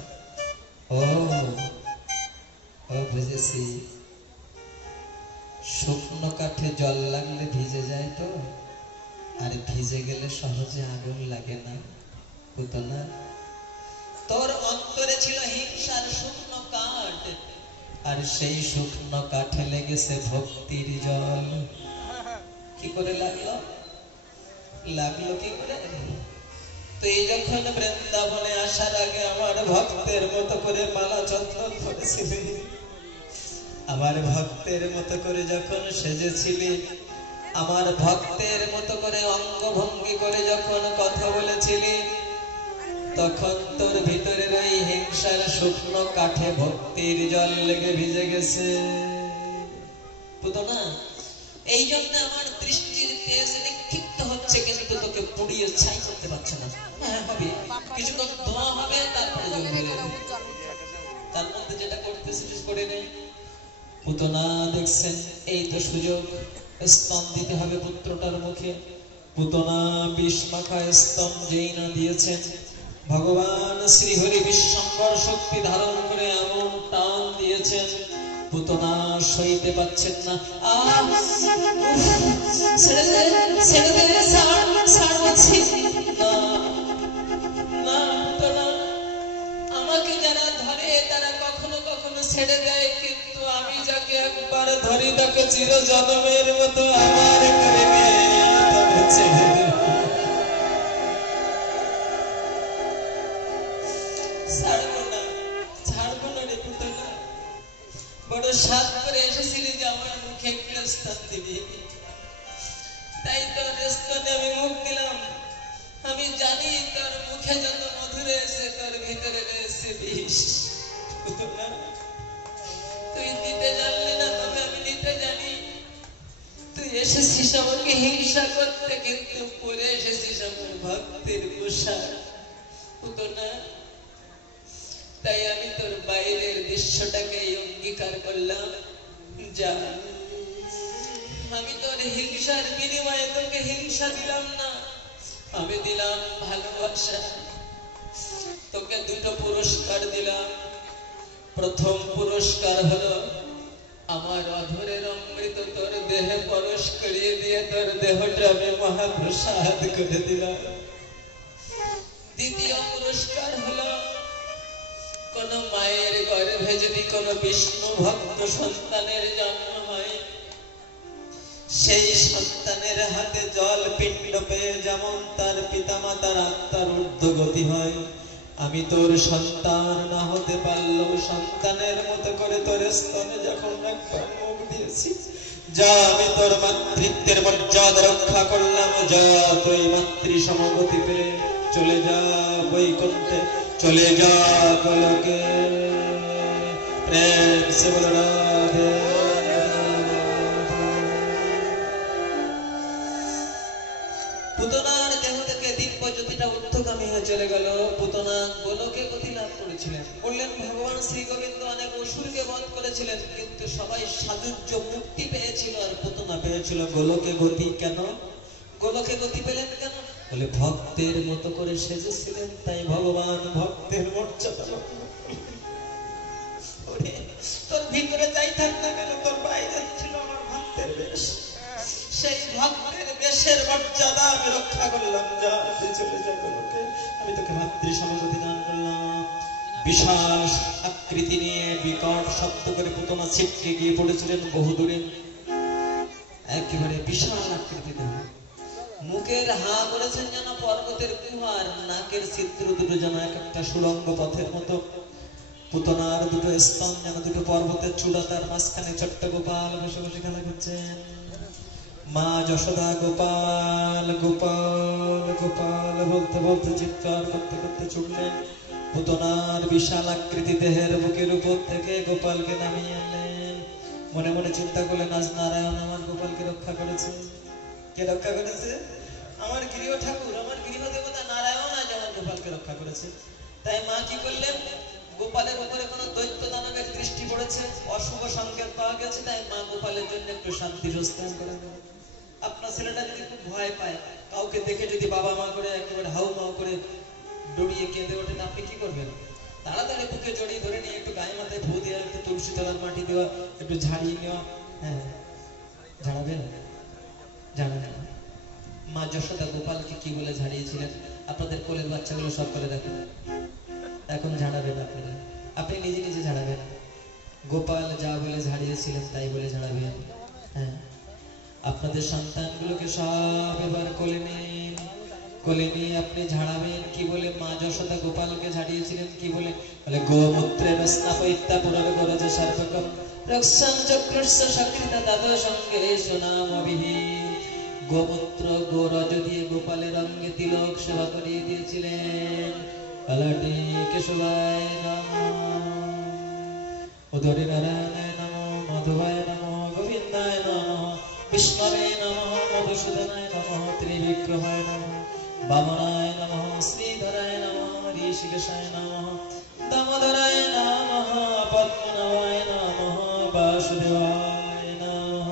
ও বুঝেছি, শুকনো কাঠে জল লাগলে ভিজে যায় তো, আর ভিজে গেলে সহজে আগুন লাগে না। পুতনা, তোর অন্তরে ছিল হিংসার শুকনো কাঠ, আর সেই শুকনো কাঠে লেগেছে ভক্তির জল। কি করে লাগলো? লাগলো কি করে? তুই যখন বৃন্দাবনে আসার আগে আমার ভক্তের মতো করে মালা চন্দন করেছিলি, আমার ভক্তের মতো করে যখন সেজেছিলি, আমার ভক্তের মতো করে অঙ্গভঙ্গি করে যখন কথা বলেছিলি, তখন তোর ভিতরের ওই হিংসার শুকনো কাঠে ভক্তির জল লেগে ভিজে গেছে। পুতনা, এই জন্য আমার দৃষ্টির তেজ নিক্ষিপ্ত হচ্ছে, কিন্তু তোকে পুড়িয়ে ছাই করতে পারছে না। হ্যাঁ হবে, কিছুক্ষণ ধোঁয়া হবে, তারপরে জ্বলবে। তার মধ্যে যেটা করতেছিস করে নে। পুতনা দেখছেন এই তো সুযোগ, স্তন দিতে হবে পুত্রটার মুখে। পুতনা বিষ মাখা স্তন যেই না দিয়েছেন, ভগবান শ্রীহরি বিশ্বম্বর শক্তি ধারণ করে এমন টান দিয়েছেন, পুতনা সইতে পাচ্ছেন না। ছেড়ে দে, ছেড়ে দে, ছাড় বলছি না। পুতনা, আমাকে যারা ধরে তারা কখনো কখনো ছেড়ে দেয়, কিন্তু আমি যাকে একবার ধরি তাকে চিরজন্মের মতো আমার করে নিয়ে তবে ছেড়ে দে। ছাড়বো না রে পুতনা। বড় সাধ করে এসেছিলি যে আমার মুখে একটু স্থান দিবি, তাই তোর স্তনে আমি মুখ দিলাম। আমি জানি তোর মুখে যত মধু রয়েছে, তোর ভিতরে রয়েছে বিষ। পুতনা, তুই দিতে জানলি না, তবে আমি দিতে জানি। তুই এসেছিস আমাকে হিংসা করতে, কিন্তু পরে এসেছিস আমার ভক্তের পোশাক। পুতনা, তাই আমি তোর বাইরের দৃশ্যটাকে অঙ্গীকার করলাম। যা, আমি তোর হিংসার বিনিময়ে তোকে হিংসা দিলাম না, আমি দিলাম ভালোবাসা। তোকে দুটো পুরস্কার দিলাম। প্রথম পুরস্কার হলো আমার অধরের অমৃত তোর দেহে পরশ করিয়ে দিয়ে তোর দেহটা আমি মহাপ্রসাদ করে দিলাম। দ্বিতীয় পুরস্কার হলো কোন মায়ের গর্ভে যদি কোন বিষ্ণু ভক্ত সন্তানের জন্ম হয়, সেই সন্তানের হাতে জল পিণ্ড পেয়ে যেমন তার পিতামাতার আত্মার ঊর্ধ্বগতি হয়, আমি তোর সন্তান না হতে পারলেও সন্তানের মতো করে তোর স্তনে যখন একবার মুখ দিয়েছি, যা আমি তোর মাতৃত্বের মর্যাদা রক্ষা করলাম। যা, তুই মাতৃ সমগতি পেয়ে চলে যা বৈকুণ্ঠে, চলে যা গোলকে। প্রেম সে বল রাধে। পুতনার দেহ থেকে দিব্য জ্যোতিটা ঊর্ধ্বগামী হয়ে চলে গেল। পুতনা গোলকে গতি লাভ করেছিলেন। বললেন ভগবান শ্রী গোবিন্দ অনেক অসুরকে বধ করেছিলেন, কিন্তু সবাই সাযুজ্য মুক্তি পেয়েছিল, আর পুতনা পেয়েছিল গোলকে গতি। কেন গোলকে গতি পেলেন? কেন? বলে ভক্তের মতো করে সেজেছিলেন, তাই ভগবান ভক্তের মর্যাদা। তোর ভিতরে যাই থাক না কেন, তোর বাইরে ছিল আমার ভক্তের বেশ। সেই ভক্তের বেশের মর্যাদা আমি রক্ষা করলাম। যা, তুই চলে যা গোলকে, আমি তোকে মাতৃ সমগতি দান করলাম। বিশাল আকৃতি নিয়ে বিকট শব্দ করে পুতনা ছিটকে গিয়ে পড়েছিলেন বহুদূরে। একেবারে বিশাল আকৃতি দেহ, মুখের হা করেছেন যেন পর্বতের গুহার, নাকের ছিদ্র দুটো যেন এক একটা সুড়ঙ্গ পথের মতো। পুতনার দুটো স্তন যেন দুটো পর্বতের চূড়া, তার মাঝখানে ছোট্ট গোপাল বসে বসে খেলা করছেন। মা যশোদা গোপাল গোপাল গোপাল বলতে বলতে চিৎকার করতে করতে ছুটলেন। পুতনার বিশাল আকৃতি দেহের বুকের উপর থেকে গোপালকে নামিয়ে আনলেন। মনে মনে চিন্তা করলেন, আজ নারায়ণ আমার গোপালকে রক্ষা করেছে। কে রক্ষা করেছে? আমার গৃহ ঠাকুর, আমার গৃহ দেবতা নারায়ণ আজ আমার গোপালকে রক্ষা করেছে। তাই মা কি করলেন, গোপালের উপরে কোনো দৈত্য দানবের দৃষ্টি পড়েছে, অশুভ সংকেত পাওয়া গেছে, তাই মা গোপালের জন্য একটু শান্তির স্থান করে দেন। আপনার ছেলেটা যদি খুব ভয় পায়, কাউকে দেখে যদি বাবা মা করে একেবারে হাউ মাউ করে ডরিয়ে কেঁদে ওঠেন, আপনি কি করবেন? তাড়াতাড়ি বুকে জড়িয়ে ধরে নিয়ে একটু গায়ে মাথায় ফু দেওয়া, একটু তুলসী তলার মাটি দেওয়া, একটু ঝাড়িয়ে নেওয়া। হ্যাঁ, ঝাড়াবেন? জানেন না? মা যশোদা গোপালকে কি বলে ঝাড়িয়েছিলেন? আপনাদের কোলের বাচ্চাগুলো সব করে দেখেন, এখন ঝাড়াবেন আপনারা, আপনি নিজে নিজে ঝাড়াবেন। গোপাল যা বলে ঝাড়িয়েছিলেন তাই বলে ঝাড়াবেন। হ্যাঁ, আপনাদের সন্তানগুলোকে সব এবার কোলে নিন, কোলে নিয়ে আপনি ঝাড়াবেন। কি বলে মা যশোদা গোপালকে ঝাড়িয়েছিলেন? কি বলে? বলে গোমূত্রেণ স্নাপয়িত্বা পুরর্গরজ সর্বকম রক্ষং চক্রস্য সকৃতা দাদা সঙ্গে সুনামভিঃ। গোমূত্র গোরজ দিয়ে গোপালের অঙ্গে তিলক সেবা করিয়ে দিয়েছিলেন। ললাটে কেশবায় নমঃ, উদরে নারায়ণায় নমঃ, মধুবায় নমঃ, গোবিন্দায় নমঃ, বিষ্ণবে নমঃ, মধুসূদনায় নমঃ, ত্রিবিগ্রহায় নমঃ, বামনায় নমঃ, শ্রীধরায় নমঃ, ঋষিকেশায় নমঃ, দামোদরায় নমঃ, পদ্মনাভায় নমঃ, বাসুদেবায় নমঃ।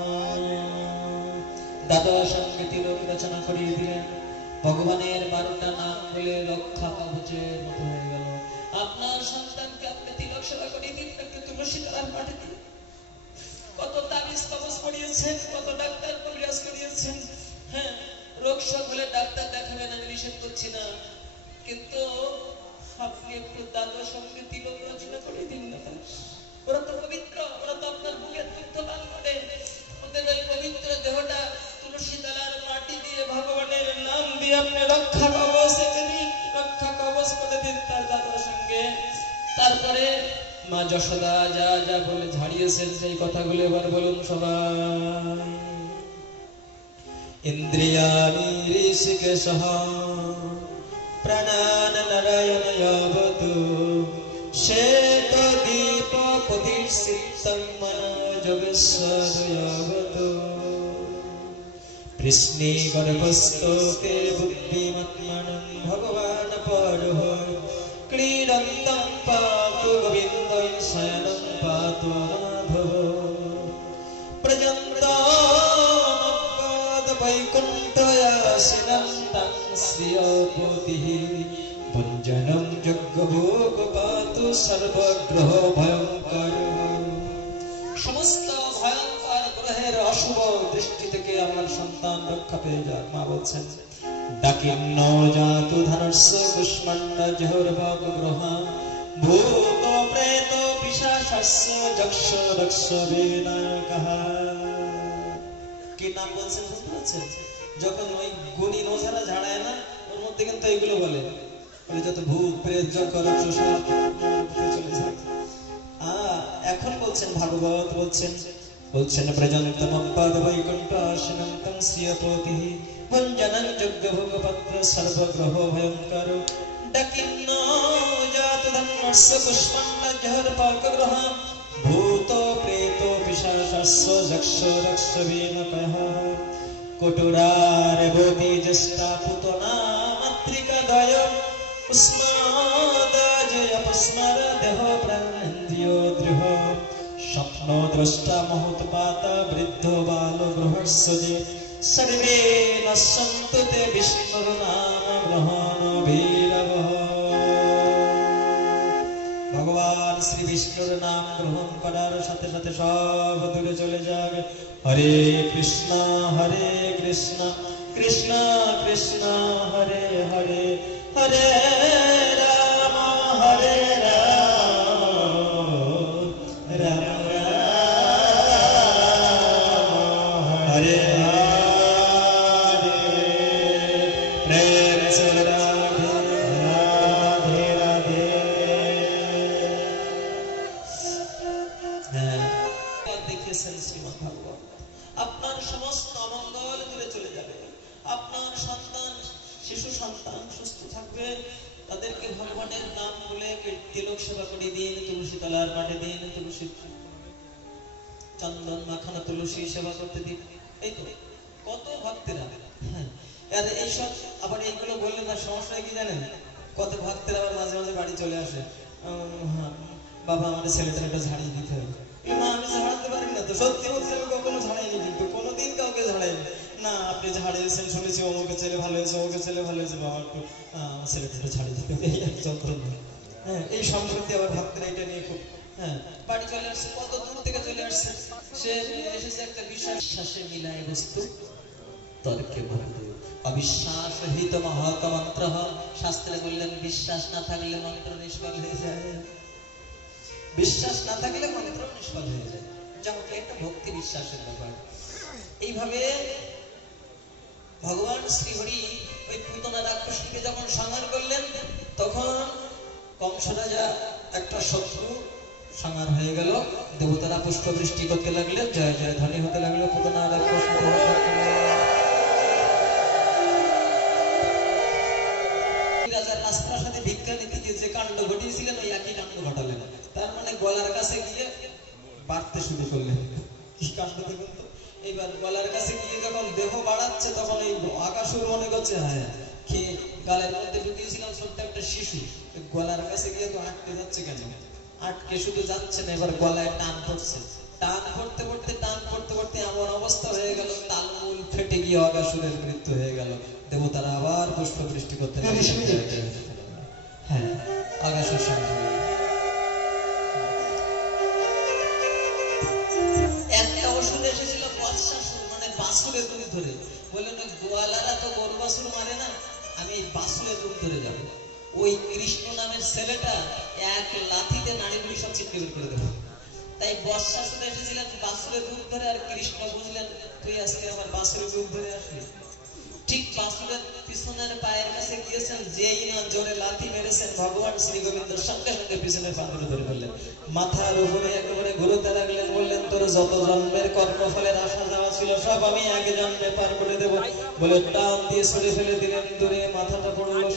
দাদা সঙ্গে তিলক রচনা করিয়ে দিলেন। ভগবানের 12টা নাম বলে রক্ষা কবচের মতো হয়ে গেল। আপনার সন্তানকে আপনি তিলক সেবা করিয়ে দিন, একটু তুলসী তলার মাটি দিন। কত তাবিজ কবচ পড়িয়েছেন, কত ডাক্তার কবিরাজ করিয়েছেন। হ্যাঁ, রোগ শোক হলে ডাক্তার দেখাবেন, আমি নিষেধ করছি না, কিন্তু আপনি একটু দাদার সঙ্গে তিলক রচনা করে দিন না। ওরা তো পবিত্র, ওরা তো আপনার বুকের দুগ্ধ পান করে। ওদের ওই পবিত্র দেহটা তুলসী তলার মাটি দিয়ে ভগবানের নাম দিয়ে আপনি রক্ষা কবচ দিন, রক্ষা কবচ করে দিন তার দাদার সঙ্গে। তারপরে মা যশোদা যা যা বলে ঝাড়িয়েছেন সেই কথাগুলো এবার বলুন সবাই। ইন্দ্রিয়াণি ঋষিকেশঃ প্রাণান নারায়ণ ইয়াবতু শ্বেত দীপ প্রতিষ্ঠিতং মনোযোগেশ্বর ইয়াবতু কৃষ্ণে গর্ভস্থতে বুদ্ধিমত্মনং ভগবান পরঃ ক্রীড়ন্তং পাতু গোবিন্দং শয়নং পাতু মাধব প্রজন্তনপাদ বৈকুণ্ঠয়াসিनं तं শ্রিয়পতিঃ ভঞ্জনং যজ্ঞভোগ পাতু সর্বগ্রহ ভয়ঙ্কর। সমস্ত ভয়ঙ্কর গ্রহের অশুভ দৃষ্টি থেকে আমার সন্তান রক্ষা পেয়ে যাক। মা বলছেন ডাকিন্ন জাতু ধনুষ্য কুষ্মাণ্ড জহর্ভগ গ্রহ ভূত প্রেত পিশাচস্য যক্ষ রক্ষ বিনায়কঃ। কি নাম বলছেন বুঝতে পারছেন? যখন ওই গুণী ওঝারা ঝাড়ায় না, ওর মধ্যে কিন্তু এইগুলো বলে, যত ভূত প্রেত যক্ষ রক্ষ সব চলে যায়। এখন বলছেন ভাগবত, বলছেন প্রজন্তমপাদ বৈকুণ্ঠাসিनं तं শ্রিয়পতিঃ ভঞ্জনং যজ্ঞভোগপত্র সর্বগ্রহ ভয়ঙ্কর ডাকিন্ন জাতু ধনুষ্য কুষ্মাণ্ড জহর্ভগ ভূত প্রেত পিশাচস্য যক্ষ রক্ষ বিনায়কঃ কটুরারবতী জ্যেষ্ঠা পুতনা মাতৃকা দয় উষ্মাদজয় পস্মার দেহ প্রাণেন্দ্রিয় দৃঢ় স্বপ্ন দ্রষ্টা মহোৎপাতা বৃদ্ধ বাল গ্রহস্যজে সর্বে নশ্যন্তু তে বিষ্ণুর নাম গ্রহণ ভীরবঃ। ভগবান শ্রী বিষ্ণুর নাম গ্রহণ করার সাথে সাথে সব দূরে চলে যাবে। হরে কৃষ্ণ কৃষ্ণ কৃষ্ণ হরে হরে, হরে রাম রাম হরে হরে। প্রেম সে রাধে রাধে রাধে। দেখিয়েছেন শ্রীমদ্ ভাগবত। আপনার সমস্ত অমঙ্গল দূরে চলে যাবে। আপনার সন্তান, শিশু সন্তান সুস্থ থাকবে। তাদেরকে ভগবানের নাম বলে তিলক সেবা করে দিন, তুলসী তলার মাটি দিন, তুলসী চন্দন মাখানো তুলসী সেবা করতে দিন। এই তো কত ভক্তেরা। হ্যাঁ, আর এইসব আবার এইগুলো বললে না সমস্যা কি জানেন? কত ভক্তেরা আবার মাঝে মাঝে বাড়ি চলে আসে, বাবা আমাদের ছেলেটাকে ঝাড়িয়ে দিতে হবে। মা আমি ঝাড়াতে পারি না তো, সত্যি বলছি আমি কখনো ঝাড়াইনি, কিন্তু কোনোদিন কাউকে ঝাড়াইনি না। আপনি ঝাড়িয়েছেন শুনেছি, অমুকে ছেলে ভালো হয়েছে, অমুকে ছেলে ভালো হয়েছে, বাবা একটু আমার ছেলেটা ঝাড়িয়ে দিতে হবে, এই এক যন্ত্রণা। হ্যাঁ, এই সম্প্রতি আবার ভক্তরা এটা নিয়ে খুব বাড়ি চলে আসছে, কত দূর থেকে চলে আসছে। সে এসেছে একটা বিশ্বাসে মিলায় বস্তু তর্কে বহুদেব। অবিশ্বাস হিত মহৎ মন্ত্র। শাস্ত্রে বললেন বিশ্বাস না থাকলে মন্ত্র নিষ্ফল হয়ে যায়, বিশ্বাস না থাকলে মন্ত্র নিষ্ফল হয়ে যায়। যেমন একটা ভক্তি বিশ্বাসের ব্যাপার। এইভাবে ভগবান শ্রীহরি ওই পুতনা রাক্ষসীকে যখন সংহার করলেন, তখন কংস রাজা একটা শত্রু সংহার হয়ে গেল। দেবতারা পুষ্প বৃষ্টি করতে লাগলেন, জয় জয় ধ্বনি হতে লাগলো। পুতনা রাক্ষসী রাজার রাজপ্রাসাদে ভিক্ষা নিতে গিয়ে যে কাণ্ড ঘটিয়েছিলেন, ওই একই কাণ্ড ঘটালেন। তার মানে গলার কাছে গিয়ে বাড়তে শুরু করলেন। কি কাণ্ড দেখুন তো। এইবার গলার কাছে গিয়ে যখন দেহ বাড়াচ্ছে, তখন এই আকাশুর মনে করছে হ্যাঁ খেয়ে গালের মধ্যে ঢুকিয়েছিলাম ছোট্ট একটা শিশু, গলার কাছে গিয়ে তো আটকে যাচ্ছে কেন? আটকে শুধু যাচ্ছে না, এবার গলায় টান পড়ছে। টান পড়তে পড়তে এমন অবস্থা হয়ে গেল, তালমূল ফেটে গিয়ে আকাশুরের মৃত্যু হয়ে গেল। দেবতারা আবার পুষ্প বৃষ্টি করতে লাগলেন। হ্যাঁ, আকাশুর সঙ্গে একটা ওষুধ এসেছিল বৎসাসুর, মানে বাছুরের রূপ ধরে। বললেন গোয়ালারা তো গরু বাছুর মারে না, আমি এই বাছুরের রূপ ধরে যাবো। ওই কৃষ্ণ নামের ছেলেটা এক লাথিতে নাড়িগুলি সব ছিটকে বের করে দেবো। তাই বৎসাসুর এসেছিলেন বাছুরের রূপ ধরে, আর কৃষ্ণ বুঝলেন তুই আজকে আমার বাছুরের রূপ ধরে আসলি। ঠিক বাছুরের পিছনের পায়ের কাছে গিয়েছেন, যেই না জোরে লাথি মেরেছেন, ভগবান শ্রী গোবিন্দ সঙ্গে সঙ্গে পিছনের পা ধরে ফেললেন, মাথার উপরে একেবারে ঘুরোতে লাগলেন। বললেন তোর যত জন্মের কর্মফলের আসা যাওয়া ছিল সব আমি এক জন্মে পার করে দেবো। বলে টান দিয়ে সরে ফেলে দিলেন দূরে, মাথাটা পড়লো।